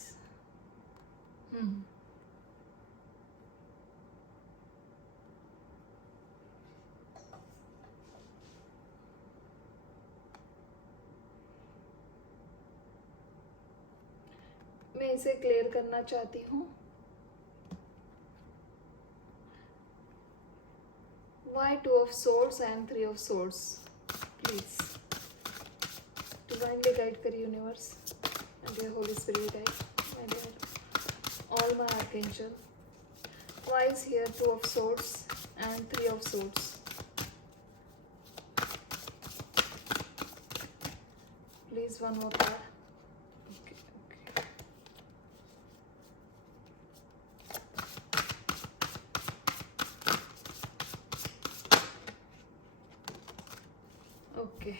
मैं इसे क्लियर करना चाहती हूँ। Why 2 of Swords and 3 of Swords? Please divinely guide करिए universe, my dear Holy Spirit guide, my dear all my archangel. Why is here 2 of Swords and 3 of Swords? Please one more card. Okay,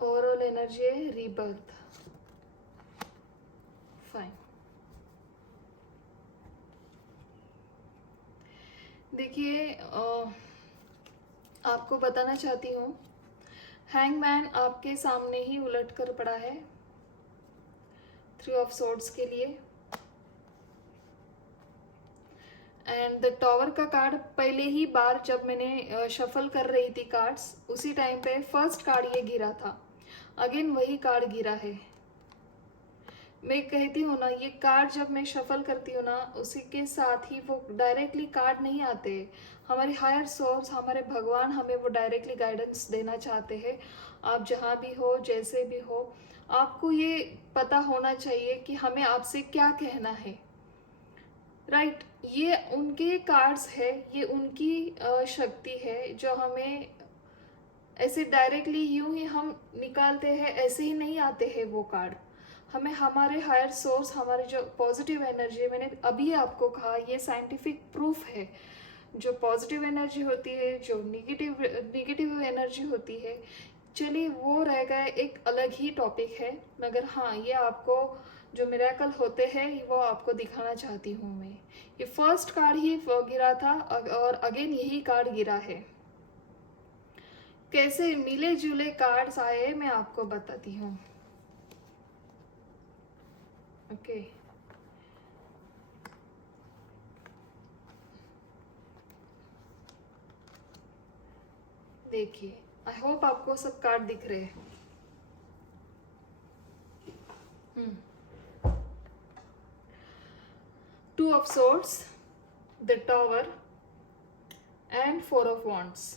overall energy है rebirth. Fine. देखिए, आपको बताना चाहती हूँ, hangman आपके सामने ही उलट कर पड़ा है 3 ऑफ सोर्ड्स के लिए। एंड द टॉवर का कार्ड पहले ही बार जब मैंने शफल कर रही थी कार्ड्स, उसी टाइम पे फर्स्ट कार्ड ये गिरा था, अगेन वही कार्ड गिरा है। मैं कहती हूँ ना, ये कार्ड जब मैं शफल करती हूँ ना, उसी के साथ ही वो डायरेक्टली कार्ड नहीं आते। हमारे हायर सोर्स, हमारे भगवान हमें वो डायरेक्टली गाइडेंस देना चाहते हैं। आप जहाँ भी हो, जैसे भी हो, आपको ये पता होना चाहिए कि हमें आपसे क्या कहना है। राइट, ये उनके कार्ड्स है, ये उनकी शक्ति है जो हमें ऐसे डायरेक्टली यूं ही हम निकालते हैं, ऐसे ही नहीं आते हैं वो कार्ड। हमें हमारे हायर सोर्स, हमारे जो पॉजिटिव एनर्जी है, मैंने अभी आपको कहा, ये साइंटिफिक प्रूफ है। जो पॉजिटिव एनर्जी होती है, जो निगेटिव एनर्जी होती है, चलिए वो रह गए, एक अलग ही टॉपिक है। मगर हाँ, ये आपको जो मिरेकल होते हैं वो आपको दिखाना चाहती हूँ मैं। ये फर्स्ट कार्ड ही गिरा था और अगेन यही कार्ड गिरा है। कैसे मिले जुले कार्ड्स आए मैं आपको बताती हूँ। ओके, देखिए, आई होप आपको सब कार्ड दिख रहे हैं। Two of swords, the tower and four of wands.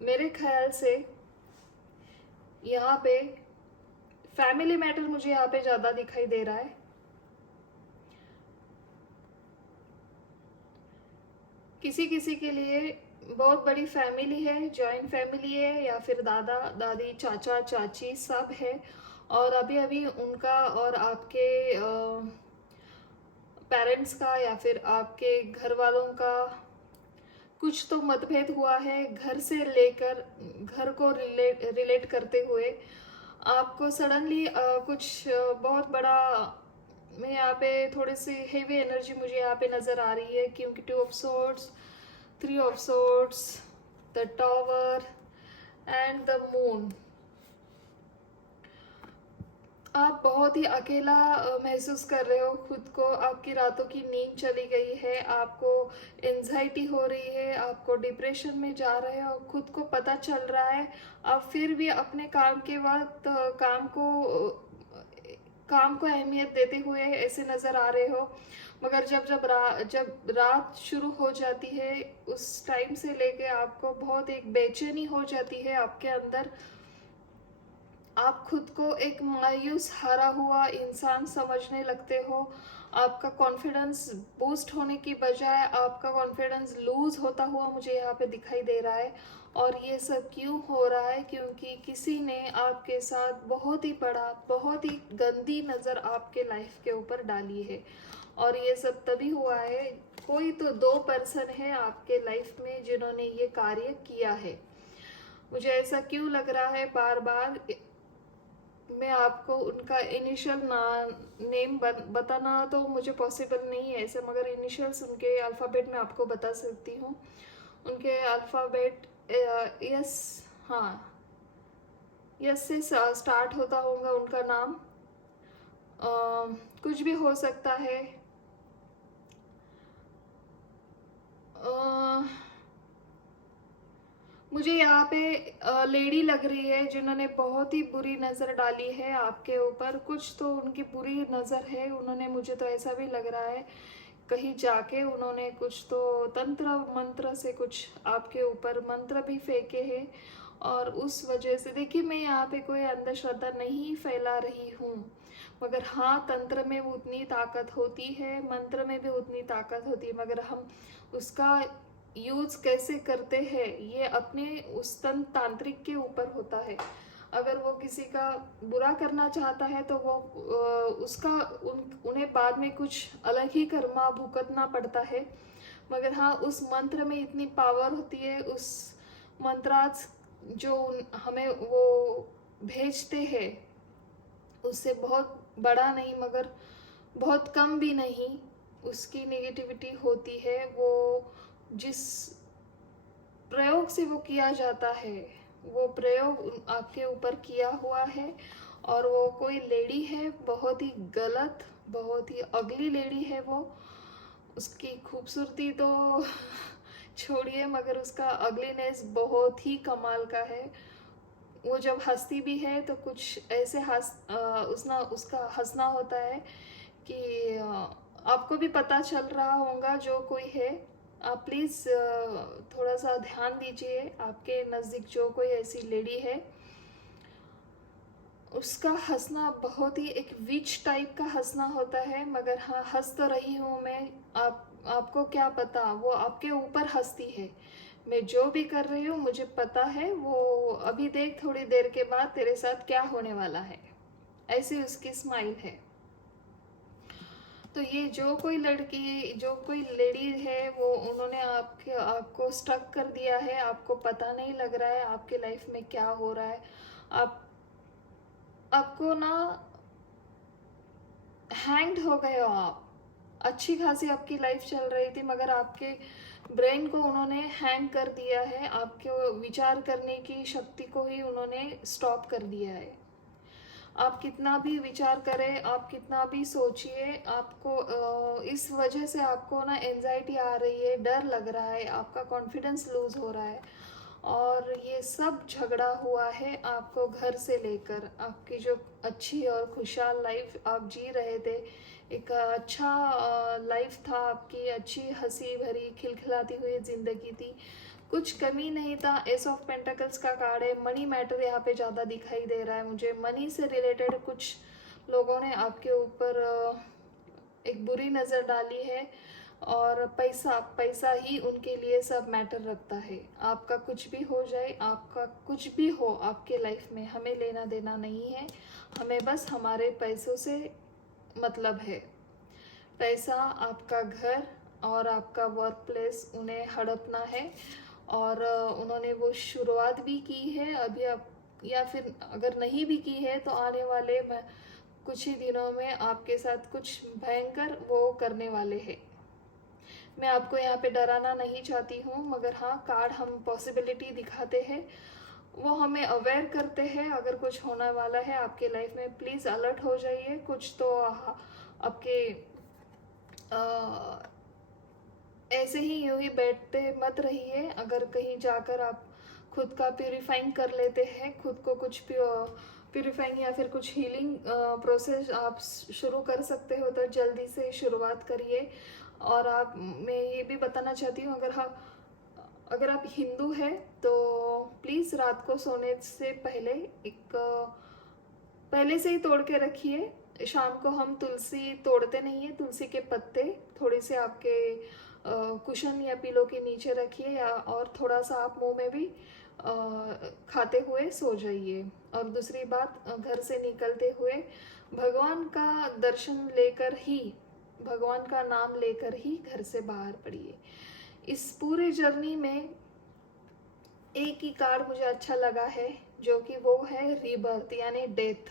मेरे ख्याल से यहाँ पे फैमिली मैटर मुझे यहाँ पे ज़्यादा दिखाई दे रहा है। किसी किसी के लिए बहुत बड़ी फैमिली है, जॉइंट फैमिली है, या फिर दादा दादी चाचा चाची सब है, और अभी अभी उनका और आपके पेरेंट्स का या फिर आपके घर वालों का कुछ तो मतभेद हुआ है। घर से लेकर घर को रिलेट करते हुए आपको सडनली कुछ बहुत बड़ा, मैं यहाँ पे थोड़ी सी हेवी एनर्जी मुझे यहाँ पे नज़र आ रही है, क्योंकि two of swords, three of swords, the tower and the moon. आप बहुत ही अकेला महसूस कर रहे हो खुद को, आपकी रातों की नींद चली गई है, आपको एंजाइटी हो रही है, आपको डिप्रेशन में जा रहे हो, खुद को पता चल रहा है। आप फिर भी अपने काम के वक्त काम को अहमियत देते हुए ऐसे नज़र आ रहे हो, मगर जब रात शुरू हो जाती है उस टाइम से लेके आपको बहुत एक बेचैनी हो जाती है आपके अंदर। आप खुद को एक मायूस हारा हुआ इंसान समझने लगते हो। आपका कॉन्फिडेंस बूस्ट होने की बजाय आपका कॉन्फिडेंस लूज होता हुआ मुझे यहाँ पे दिखाई दे रहा है। और ये सब क्यों हो रहा है? क्योंकि किसी ने आपके साथ बहुत ही बड़ा, बहुत ही गंदी नज़र आपके लाइफ के ऊपर डाली है। और ये सब तभी हुआ है, कोई तो दो पर्सन है आपके लाइफ में जिन्होंने ये कार्य किया है। मुझे ऐसा क्यों लग रहा है बार बार? मैं आपको उनका इनिशियल नेम बताना तो मुझे पॉसिबल नहीं है ऐसे, मगर इनिशियल्स उनके अल्फ़ाबेट में आपको बता सकती हूँ। उनके अल्फ़ाबेट यस, हाँ, यस से स्टार्ट होता होगा उनका नाम। कुछ भी हो सकता है। मुझे यहाँ पे लेडी लग रही है जिन्होंने बहुत ही बुरी नज़र डाली है आपके ऊपर। कुछ तो उनकी बुरी नज़र है, उन्होंने, मुझे तो ऐसा भी लग रहा है कहीं जाके उन्होंने कुछ तो तंत्र मंत्र से कुछ आपके ऊपर मंत्र भी फेंके हैं। और उस वजह से, देखिए, मैं यहाँ पे कोई अंधश्रद्धा नहीं फैला रही हूँ, मगर हाँ, तंत्र में वो उतनी ताकत होती है, मंत्र में भी उतनी ताकत होती है, मगर हम उसका यूज कैसे करते हैं ये अपने उस तांत्रिक के ऊपर होता है। अगर वो किसी का बुरा करना चाहता है तो वो उसका उन्हें बाद में कुछ अलग ही कर्मा भुगतना पड़ता है। मगर हाँ, उस मंत्र में इतनी पावर होती है, उस मंत्रार्थ जो हमें वो भेजते हैं उससे बहुत बड़ा नहीं मगर बहुत कम भी नहीं उसकी नेगेटिविटी होती है। वो जिस प्रयोग से वो किया जाता है, वो प्रयोग आपके ऊपर किया हुआ है। और वो कोई लेडी है, बहुत ही गलत, बहुत ही अगली लेडी है वो। उसकी खूबसूरती तो छोड़िए, मगर उसका अगलीनेस बहुत ही कमाल का है। वो जब हंसती भी है तो कुछ ऐसे उसका हंसना होता है कि आपको भी पता चल रहा होगा जो कोई है। आप प्लीज़ थोड़ा सा ध्यान दीजिए, आपके नज़दीक जो कोई ऐसी लेडी है उसका हंसना बहुत ही एक विच टाइप का हंसना होता है। मगर हाँ, हंस तो रही हूँ मैं, आपको क्या पता वो आपके ऊपर हंसती है। मैं जो भी कर रही हूँ मुझे पता है, वो अभी देख थोड़ी देर के बाद तेरे साथ क्या होने वाला है, ऐसी उसकी स्माइल है। तो ये जो कोई लड़की, जो कोई लेडी है, वो उन्होंने आपको स्टक कर दिया है। आपको पता नहीं लग रहा है आपके लाइफ में क्या हो रहा है। आपको ना हैंग्ड हो गए हो आप। अच्छी खासी आपकी लाइफ चल रही थी, मगर आपके ब्रेन को उन्होंने हैंग कर दिया है, आपके विचार करने की शक्ति को ही उन्होंने स्टॉप कर दिया है। आप कितना भी विचार करें, आप कितना भी सोचिए, आपको इस वजह से आपको ना एंजाइटी आ रही है, डर लग रहा है, आपका कॉन्फिडेंस लूज हो रहा है। और ये सब झगड़ा हुआ है आपको घर से लेकर। आपकी जो अच्छी और खुशहाल लाइफ आप जी रहे थे, एक अच्छा लाइफ था आपकी, अच्छी हंसी भरी खिलखिलाती हुई ज़िंदगी थी, कुछ कमी नहीं था। एस ऑफ पेंटिकल्स का कार्ड है। मनी मैटर यहाँ पे ज़्यादा दिखाई दे रहा है मुझे। मनी से रिलेटेड कुछ लोगों ने आपके ऊपर एक बुरी नज़र डाली है, और पैसा पैसा ही उनके लिए सब मैटर रखता है। आपका कुछ भी हो जाए, आपका कुछ भी हो आपके लाइफ में, हमें लेना देना नहीं है। हमें बस हमारे पैसों से मतलब है। पैसा, आपका घर और आपका वर्क प्लेस उन्हें हड़पना है, और उन्होंने वो शुरुआत भी की है अभी। आप या फिर अगर नहीं भी की है तो आने वाले कुछ ही दिनों में आपके साथ कुछ भयंकर वो करने वाले हैं। मैं आपको यहाँ पे डराना नहीं चाहती हूँ, मगर हाँ, कार्ड हम पॉसिबिलिटी दिखाते हैं, वो हमें अवेयर करते हैं। अगर कुछ होने वाला है आपके लाइफ में, प्लीज़ अलर्ट हो जाइए। कुछ तो आपके ऐसे ही यूं ही बैठते मत रहिए। अगर कहीं जाकर आप खुद का प्यूरिफाइंग कर लेते हैं, खुद को कुछ प्यूरिफाइंग या फिर कुछ हीलिंग प्रोसेस आप शुरू कर सकते हो, तो जल्दी से शुरुआत करिए। और आप, मैं ये भी बताना चाहती हूँ, अगर आप हिंदू हैं तो प्लीज़ रात को सोने से पहले एक पहले से ही तोड़ के रखिए। शाम को हम तुलसी तोड़ते नहीं है, तुलसी के पत्ते थोड़े से आपके कुशन या पिलो के नीचे रखिए, या और थोड़ा सा आप मुंह में भी खाते हुए सो जाइए। और दूसरी बात, घर से निकलते हुए भगवान का दर्शन लेकर ही, भगवान का नाम लेकर ही घर से बाहर पड़िए। इस पूरे जर्नी में एक ही कार्ड मुझे अच्छा लगा है, जो कि वो है रीबर्थ, यानी डेथ।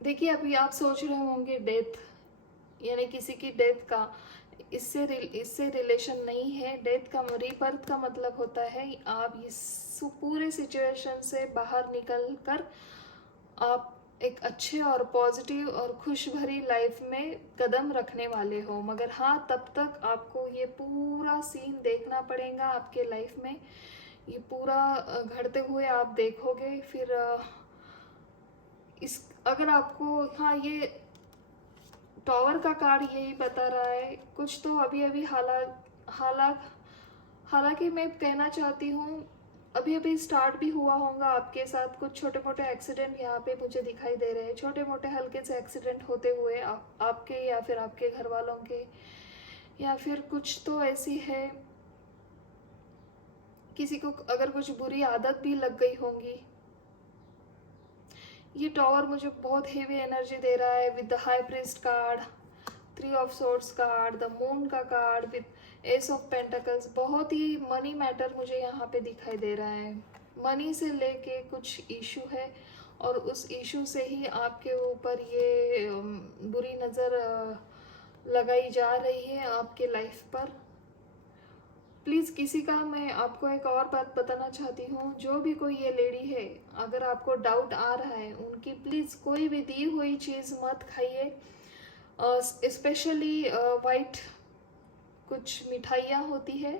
देखिए, अभी आप सोच रहे होंगे डेथ यानी किसी की डेथ का, इससे रिलेशन नहीं है। डेथ का, रीबर्थ का मतलब होता है आप इस पूरे सिचुएशन से बाहर निकल कर आप एक अच्छे और पॉजिटिव और खुश भरी लाइफ में कदम रखने वाले हो। मगर हाँ, तब तक आपको ये पूरा सीन देखना पड़ेगा आपके लाइफ में। ये पूरा घटते हुए आप देखोगे। फिर इस अगर आपको, हाँ, ये टॉवर का कार्ड यही बता रहा है। कुछ तो अभी अभी हालांकि मैं कहना चाहती हूँ, अभी अभी स्टार्ट भी हुआ होगा आपके साथ। कुछ छोटे मोटे एक्सीडेंट यहाँ पे मुझे दिखाई दे रहे हैं, छोटे मोटे हल्के से एक्सीडेंट होते हुए आपके या फिर आपके घर वालों के, या फिर कुछ तो ऐसी है, किसी को अगर कुछ बुरी आदत भी लग गई होंगी। ये टॉवर मुझे बहुत हेवी एनर्जी दे रहा है, with the high priest card, 3 of swords card, the moon का card, with ace of pentacles. बहुत ही मनी मैटर मुझे यहाँ पे दिखाई दे रहा है। मनी से लेके कुछ इशू है, और उस इशू से ही आपके ऊपर ये बुरी नज़र लगाई जा रही है आपके लाइफ पर। प्लीज़, किसी का, मैं आपको एक और बात बताना चाहती हूँ, जो भी कोई ये लेडी है, अगर आपको डाउट आ रहा है उनकी, प्लीज़ कोई भी दी हुई चीज़ मत खाइए। स्पेशली वाइट कुछ मिठाइयाँ होती है,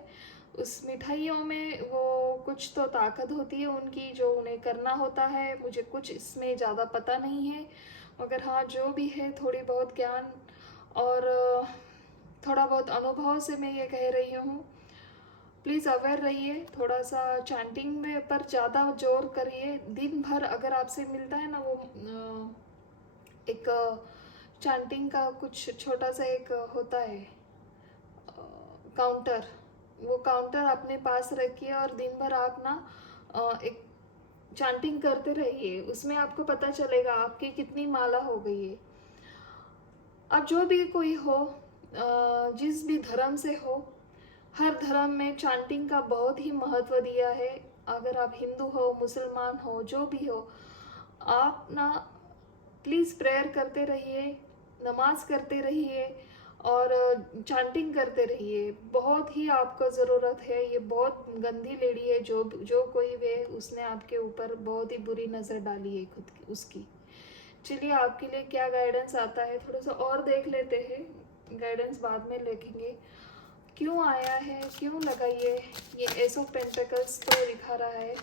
उस मिठाइयों में वो कुछ तो ताकत होती है उनकी, जो उन्हें करना होता है। मुझे कुछ इसमें ज़्यादा पता नहीं है, मगर हाँ, जो भी है, थोड़ी बहुत ज्ञान और थोड़ा बहुत अनुभव से मैं ये कह रही हूँ। प्लीज़ अवेयर रहिए, थोड़ा सा चैंटिंग में पर ज़्यादा जोर करिए। दिन भर अगर आपसे मिलता है ना वो एक चैंटिंग का कुछ छोटा सा एक होता है काउंटर, वो काउंटर अपने पास रखिए, और दिन भर आप ना एक चैंटिंग करते रहिए। उसमें आपको पता चलेगा आपकी कितनी माला हो गई है। अब जो भी कोई हो, जिस भी धर्म से हो, हर धर्म में चैंटिंग का बहुत ही महत्व दिया है। अगर आप हिंदू हो, मुसलमान हो, जो भी हो, आप ना प्लीज़ प्रेयर करते रहिए, नमाज करते रहिए और चैंटिंग करते रहिए। बहुत ही आपको ज़रूरत है। ये बहुत गंदी लेडी है, जो कोई भी है, उसने आपके ऊपर बहुत ही बुरी नज़र डाली है खुद की उसकी। चलिए आपके लिए क्या गाइडेंस आता है थोड़ा सा और देख लेते हैं, गाइडेंस बाद में लिखेंगे। क्यों आया है, क्यों लगाई है ये एस ऑफ पेंटिकल्स तो दिखा रहा है,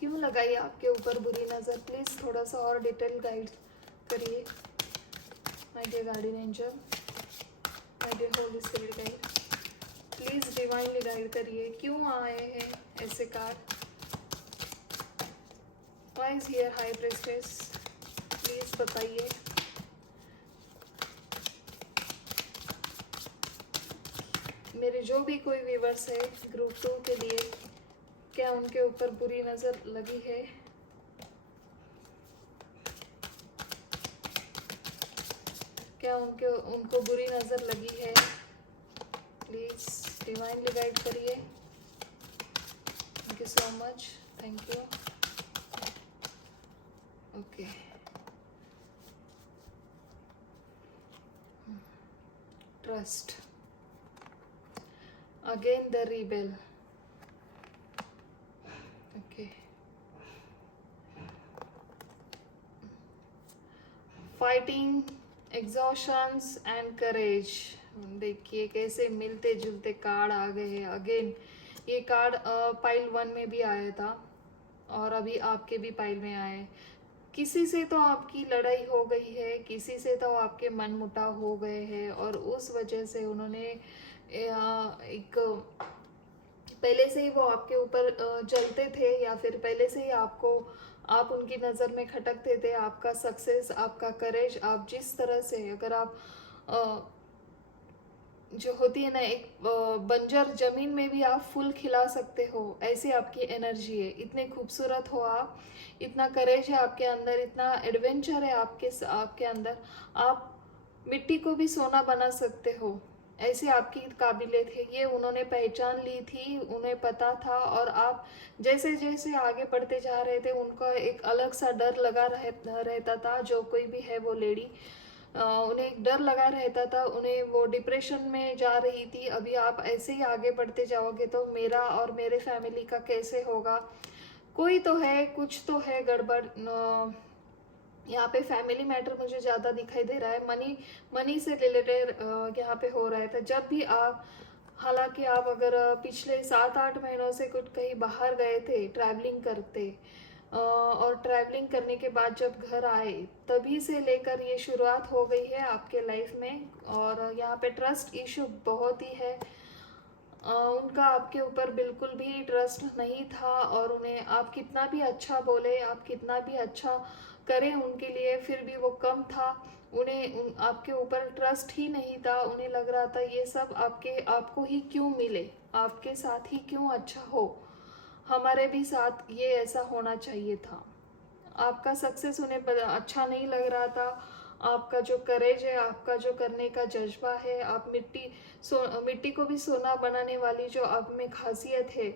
क्यों लगाई आपके ऊपर बुरी नज़र? प्लीज़ थोड़ा सा और डिटेल गाइड करिए my dear guardian angel, my dear holy spirit guide, please divinely guide करिए। क्यों आए हैं ऐसे card? Why is here high priestess? Please बताइए। मेरे जो भी कोई व्यूवर्स है ग्रुप 2 के लिए, क्या उनके ऊपर बुरी नज़र लगी है? क्या उनको बुरी नज़र लगी है? प्लीज़ डिवाइनली गाइड करिए। Thank you so much, thank you. Okay, trust again the rebel. Okay, fighting, exhaustions and courage. देखिए कैसे मिलते जुलते कार्ड आ गए हैं अगेन। ये कार्ड पाइल 1 में भी आया था और अभी आपके भी पाइल में आए। किसी से तो आपकी लड़ाई हो गई है, किसी से तो आपके मन मुटाव हो गए हैं और उस वजह से उन्होंने एक पहले से ही वो आपके ऊपर जलते थे या फिर पहले से ही आप उनकी नज़र में खटकते थे। आपका सक्सेस, आपका करेज, आप जिस तरह से, अगर आप जो होती है ना एक बंजर जमीन में भी आप फूल खिला सकते हो, ऐसी आपकी एनर्जी है। इतने खूबसूरत हो आप, इतना करेज है आपके अंदर, इतना एडवेंचर है आपके अंदर। आप मिट्टी को भी सोना बना सकते हो, ऐसी आपकी काबिलियत है। ये उन्होंने पहचान ली थी, उन्हें पता था। और आप जैसे जैसे आगे बढ़ते जा रहे थे, उनका एक अलग सा डर लगा रहता था। जो कोई भी है वो लेडी, उन्हें एक डर लगा रहता था, उन्हें वो डिप्रेशन में जा रही थी। अभी आप ऐसे ही आगे बढ़ते जाओगे तो मेरा और मेरे फैमिली का कैसे होगा? कोई तो है, कुछ तो है गड़बड़। यहाँ पे फैमिली मैटर मुझे ज़्यादा दिखाई दे रहा है। मनी से रिलेटेड यहाँ पे हो रहा था। जब भी आप, हालांकि आप अगर पिछले 7-8 महीनों से कुछ कहीं बाहर गए थे ट्रैवलिंग करते, और ट्रैवलिंग करने के बाद जब घर आए, तभी से लेकर ये शुरुआत हो गई है आपके लाइफ में। और यहाँ पे ट्रस्ट इशू बहुत ही है। उनका आपके ऊपर बिल्कुल भी ट्रस्ट नहीं था और उन्हें आप कितना भी अच्छा बोले, आप कितना भी अच्छा करें उनके लिए, फिर भी वो कम था। आपके ऊपर ट्रस्ट ही नहीं था। उन्हें लग रहा था ये सब आपको ही क्यों मिले, आपके साथ ही क्यों अच्छा हो, हमारे भी साथ ये ऐसा होना चाहिए था। आपका सक्सेस उन्हें अच्छा नहीं लग रहा था। आपका जो करेज है, आपका जो करने का जज्बा है, आप मिट्टी को भी सोना बनाने वाली जो आप में खासियत है,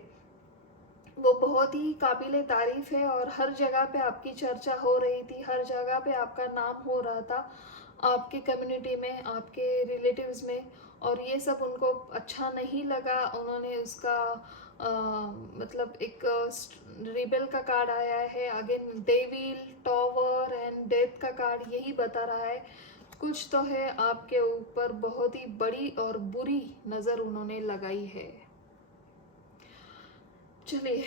वो बहुत ही काबिले तारीफ है। और हर जगह पे आपकी चर्चा हो रही थी, हर जगह पे आपका नाम हो रहा था, आपके कम्युनिटी में, आपके रिलेटिव्स में। और ये सब उनको अच्छा नहीं लगा। उन्होंने उसका मतलब एक रिबेल का कार्ड आया है again, devil, tower and death का कार्ड यही बता रहा है कुछ तो है आपके ऊपर बहुत ही बड़ी और बुरी नज़र उन्होंने लगाई है। चलिए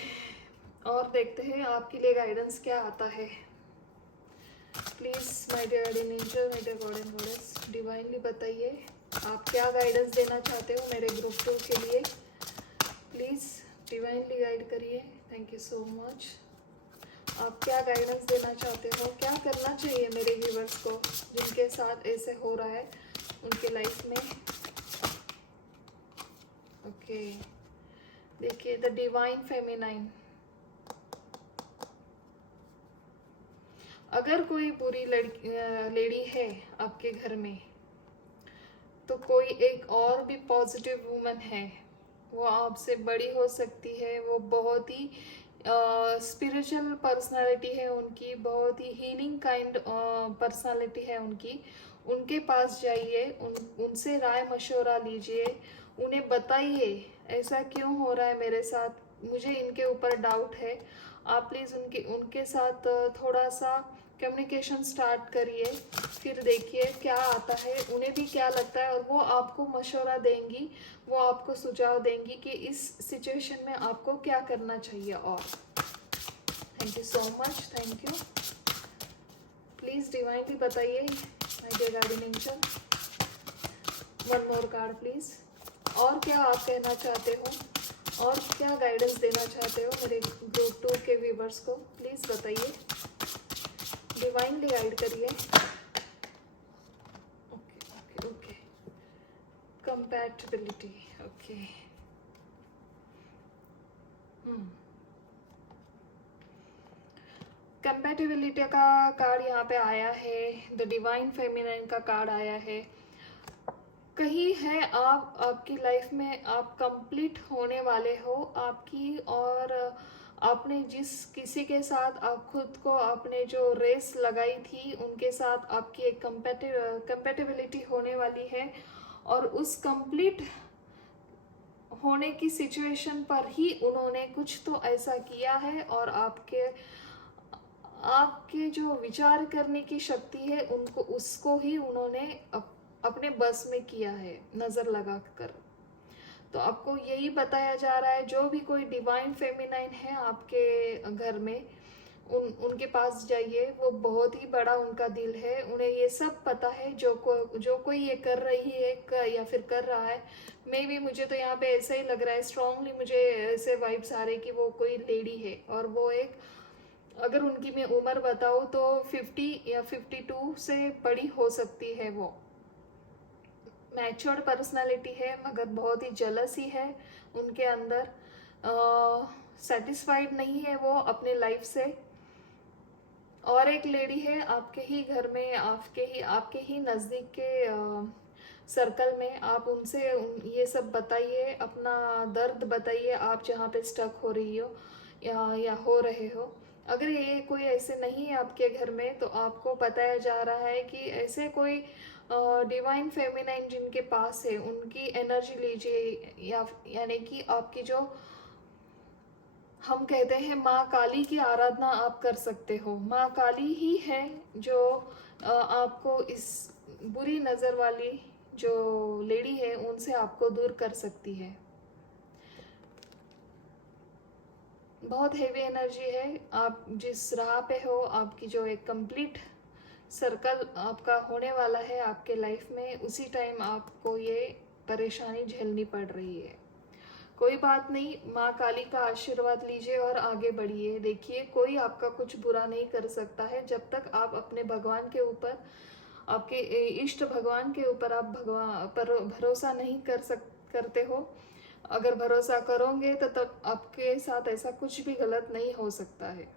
और देखते हैं आपके लिए गाइडेंस क्या आता है। Please my dear guardian angel, my dear god and goddess, divinely बताइए आप क्या गाइडेंस देना चाहते हो मेरे ग्रुप 2 के लिए। प्लीज़ डिवाइनली गाइड करिए। Thank you so much. आप क्या गाइडेंस देना चाहते हो, क्या करना चाहिए मेरे व्यूवर्स को जिनके साथ ऐसे हो रहा है उनके लाइफ में? ओके, देखिए द डिवाइन फेमिनाइन। अगर कोई बुरी लेडी है आपके घर में, तो कोई एक और भी पॉजिटिव वुमन है। वो आपसे बड़ी हो सकती है, वो बहुत ही स्पिरिचुअल पर्सनालिटी है उनकी, बहुत ही हीलिंग काइंड पर्सनालिटी है उनकी। उनके पास जाइए, उनसे राय मशवरा लीजिए, उन्हें बताइए ऐसा क्यों हो रहा है मेरे साथ, मुझे इनके ऊपर डाउट है। आप प्लीज़ उनके साथ थोड़ा सा कम्युनिकेशन स्टार्ट करिए, फिर देखिए क्या आता है, उन्हें भी क्या लगता है, और वो आपको मशवरा देंगी, वो आपको सुझाव देंगी कि इस सिचुएशन में आपको क्या करना चाहिए। और thank you so much, thank you. Please divinely बताइए my dear guardian angel, one more card please. और क्या आप कहना चाहते हो, और क्या गाइडेंस देना चाहते हो मेरे ग्रुप 2 के व्यूवर्स को, प्लीज़ बताइए, डिवाइनली गाइड करिए। Okay okay okay, compatibility, okay. Compatibility का कार्ड यहाँ पे आया है, द डिवाइन फेमिनाइन का कार्ड आया है। कहीं है आप, आपकी लाइफ में आप कंप्लीट होने वाले हो आपकी, और आपने जिस किसी के साथ आप खुद को, आपने जो रेस लगाई थी उनके साथ आपकी एक कंपैटिबिलिटी होने वाली है, और उस कंप्लीट होने की सिचुएशन पर ही उन्होंने कुछ तो ऐसा किया है, और आपके आपके जो विचार करने की शक्ति है उनको, उसको ही उन्होंने अपने बस में किया है नज़र लगा कर। तो आपको यही बताया जा रहा है, जो भी कोई डिवाइन फेमिनाइन है आपके घर में, उनके पास जाइए, वो बहुत ही बड़ा उनका दिल है, उन्हें ये सब पता है, जो कोई ये कर रही है या फिर कर रहा है। मे भी मुझे तो यहाँ पे ऐसा ही लग रहा है, स्ट्रांगली मुझे ऐसे वाइब्स आ रहे कि वो कोई लेडी है, और वो एक, अगर उनकी मैं उम्र बताऊँ तो 50 या 52 से बड़ी हो सकती है। वो मैच्योर्ड पर्सनालिटी है, मगर बहुत ही जलसी है उनके अंदर, सेटिस्फाइड नहीं है वो अपने लाइफ से। और एक लेडी है आपके ही घर में, आपके ही नज़दीक के सर्कल में, आप उनसे ये सब बताइए, अपना दर्द बताइए, आप जहाँ पे स्टक हो रही हो या हो रहे हो। अगर ये कोई ऐसे नहीं है आपके घर में, तो आपको बताया जा रहा है कि ऐसे कोई डिवाइन फेमिनाइन जिनके पास है, उनकी एनर्जी लीजिए, यानी कि आपकी जो, हम कहते हैं माँ काली की आराधना आप कर सकते हो। माँ काली ही है जो आपको इस बुरी नज़र वाली जो लेडी है उनसे आपको दूर कर सकती है। बहुत हेवी एनर्जी है, आप जिस राह पे हो, आपकी जो एक कंप्लीट सर्कल आपका होने वाला है आपके लाइफ में, उसी टाइम आपको ये परेशानी झेलनी पड़ रही है। कोई बात नहीं, माँ काली का आशीर्वाद लीजिए और आगे बढ़िए। देखिए, कोई आपका कुछ बुरा नहीं कर सकता है, जब तक आप अपने भगवान के ऊपर, आपके इष्ट भगवान के ऊपर आप भगवान पर भरोसा नहीं करते हो। अगर भरोसा करोगे तो तब आपके साथ ऐसा कुछ भी गलत नहीं हो सकता है।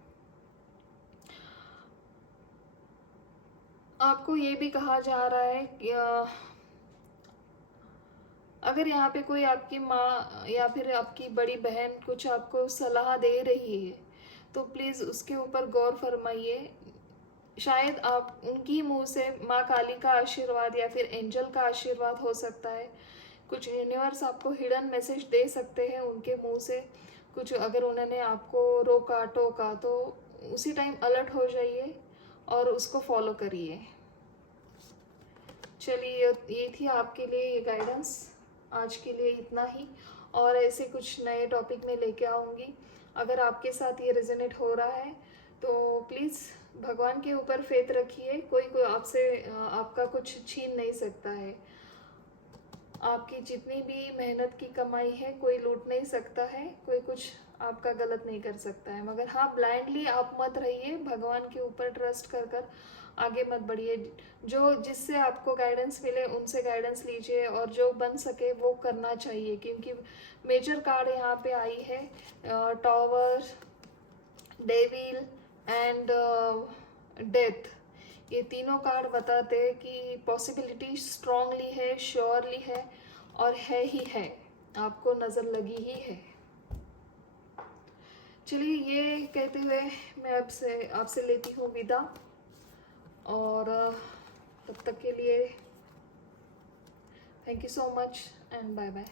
आपको ये भी कहा जा रहा है कि अगर यहाँ पे कोई आपकी माँ या फिर आपकी बड़ी बहन कुछ आपको सलाह दे रही है, तो प्लीज़ उसके ऊपर गौर फरमाइए। शायद आप उनकी मुंह से माँ काली का आशीर्वाद या फिर एंजल का आशीर्वाद हो सकता है। कुछ यूनिवर्स आपको हिडन मैसेज दे सकते हैं उनके मुंह से। कुछ अगर उन्होंने आपको रोका टोका, तो उसी टाइम अलर्ट हो जाइए और उसको फॉलो करिए। चलिए, ये थी आपके लिए ये गाइडेंस, आज के लिए इतना ही, और ऐसे कुछ नए टॉपिक में लेके आऊँगी। अगर आपके साथ ये रेजोनेट हो रहा है तो प्लीज़ भगवान के ऊपर फेथ रखिए। कोई आपसे आपका कुछ छीन नहीं सकता है। आपकी जितनी भी मेहनत की कमाई है कोई लूट नहीं सकता है, कोई कुछ आपका गलत नहीं कर सकता है। मगर हाँ, ब्लाइंडली आप मत रहिए, भगवान के ऊपर ट्रस्ट कर आगे मत बढ़िए। जो जिससे आपको गाइडेंस मिले उनसे गाइडेंस लीजिए, और जो बन सके वो करना चाहिए। क्योंकि मेजर कार्ड यहाँ पे आई है, टॉवर, डेविल एंड डेथ। ये तीनों कार्ड बताते हैं कि पॉसिबिलिटी स्ट्रांगली है, श्योरली है, और है ही है, आपको नज़र लगी ही है। चलिए ये कहते हुए मैं आपसे लेती हूँ विदा, और तब तक के लिए thank you so much and bye bye.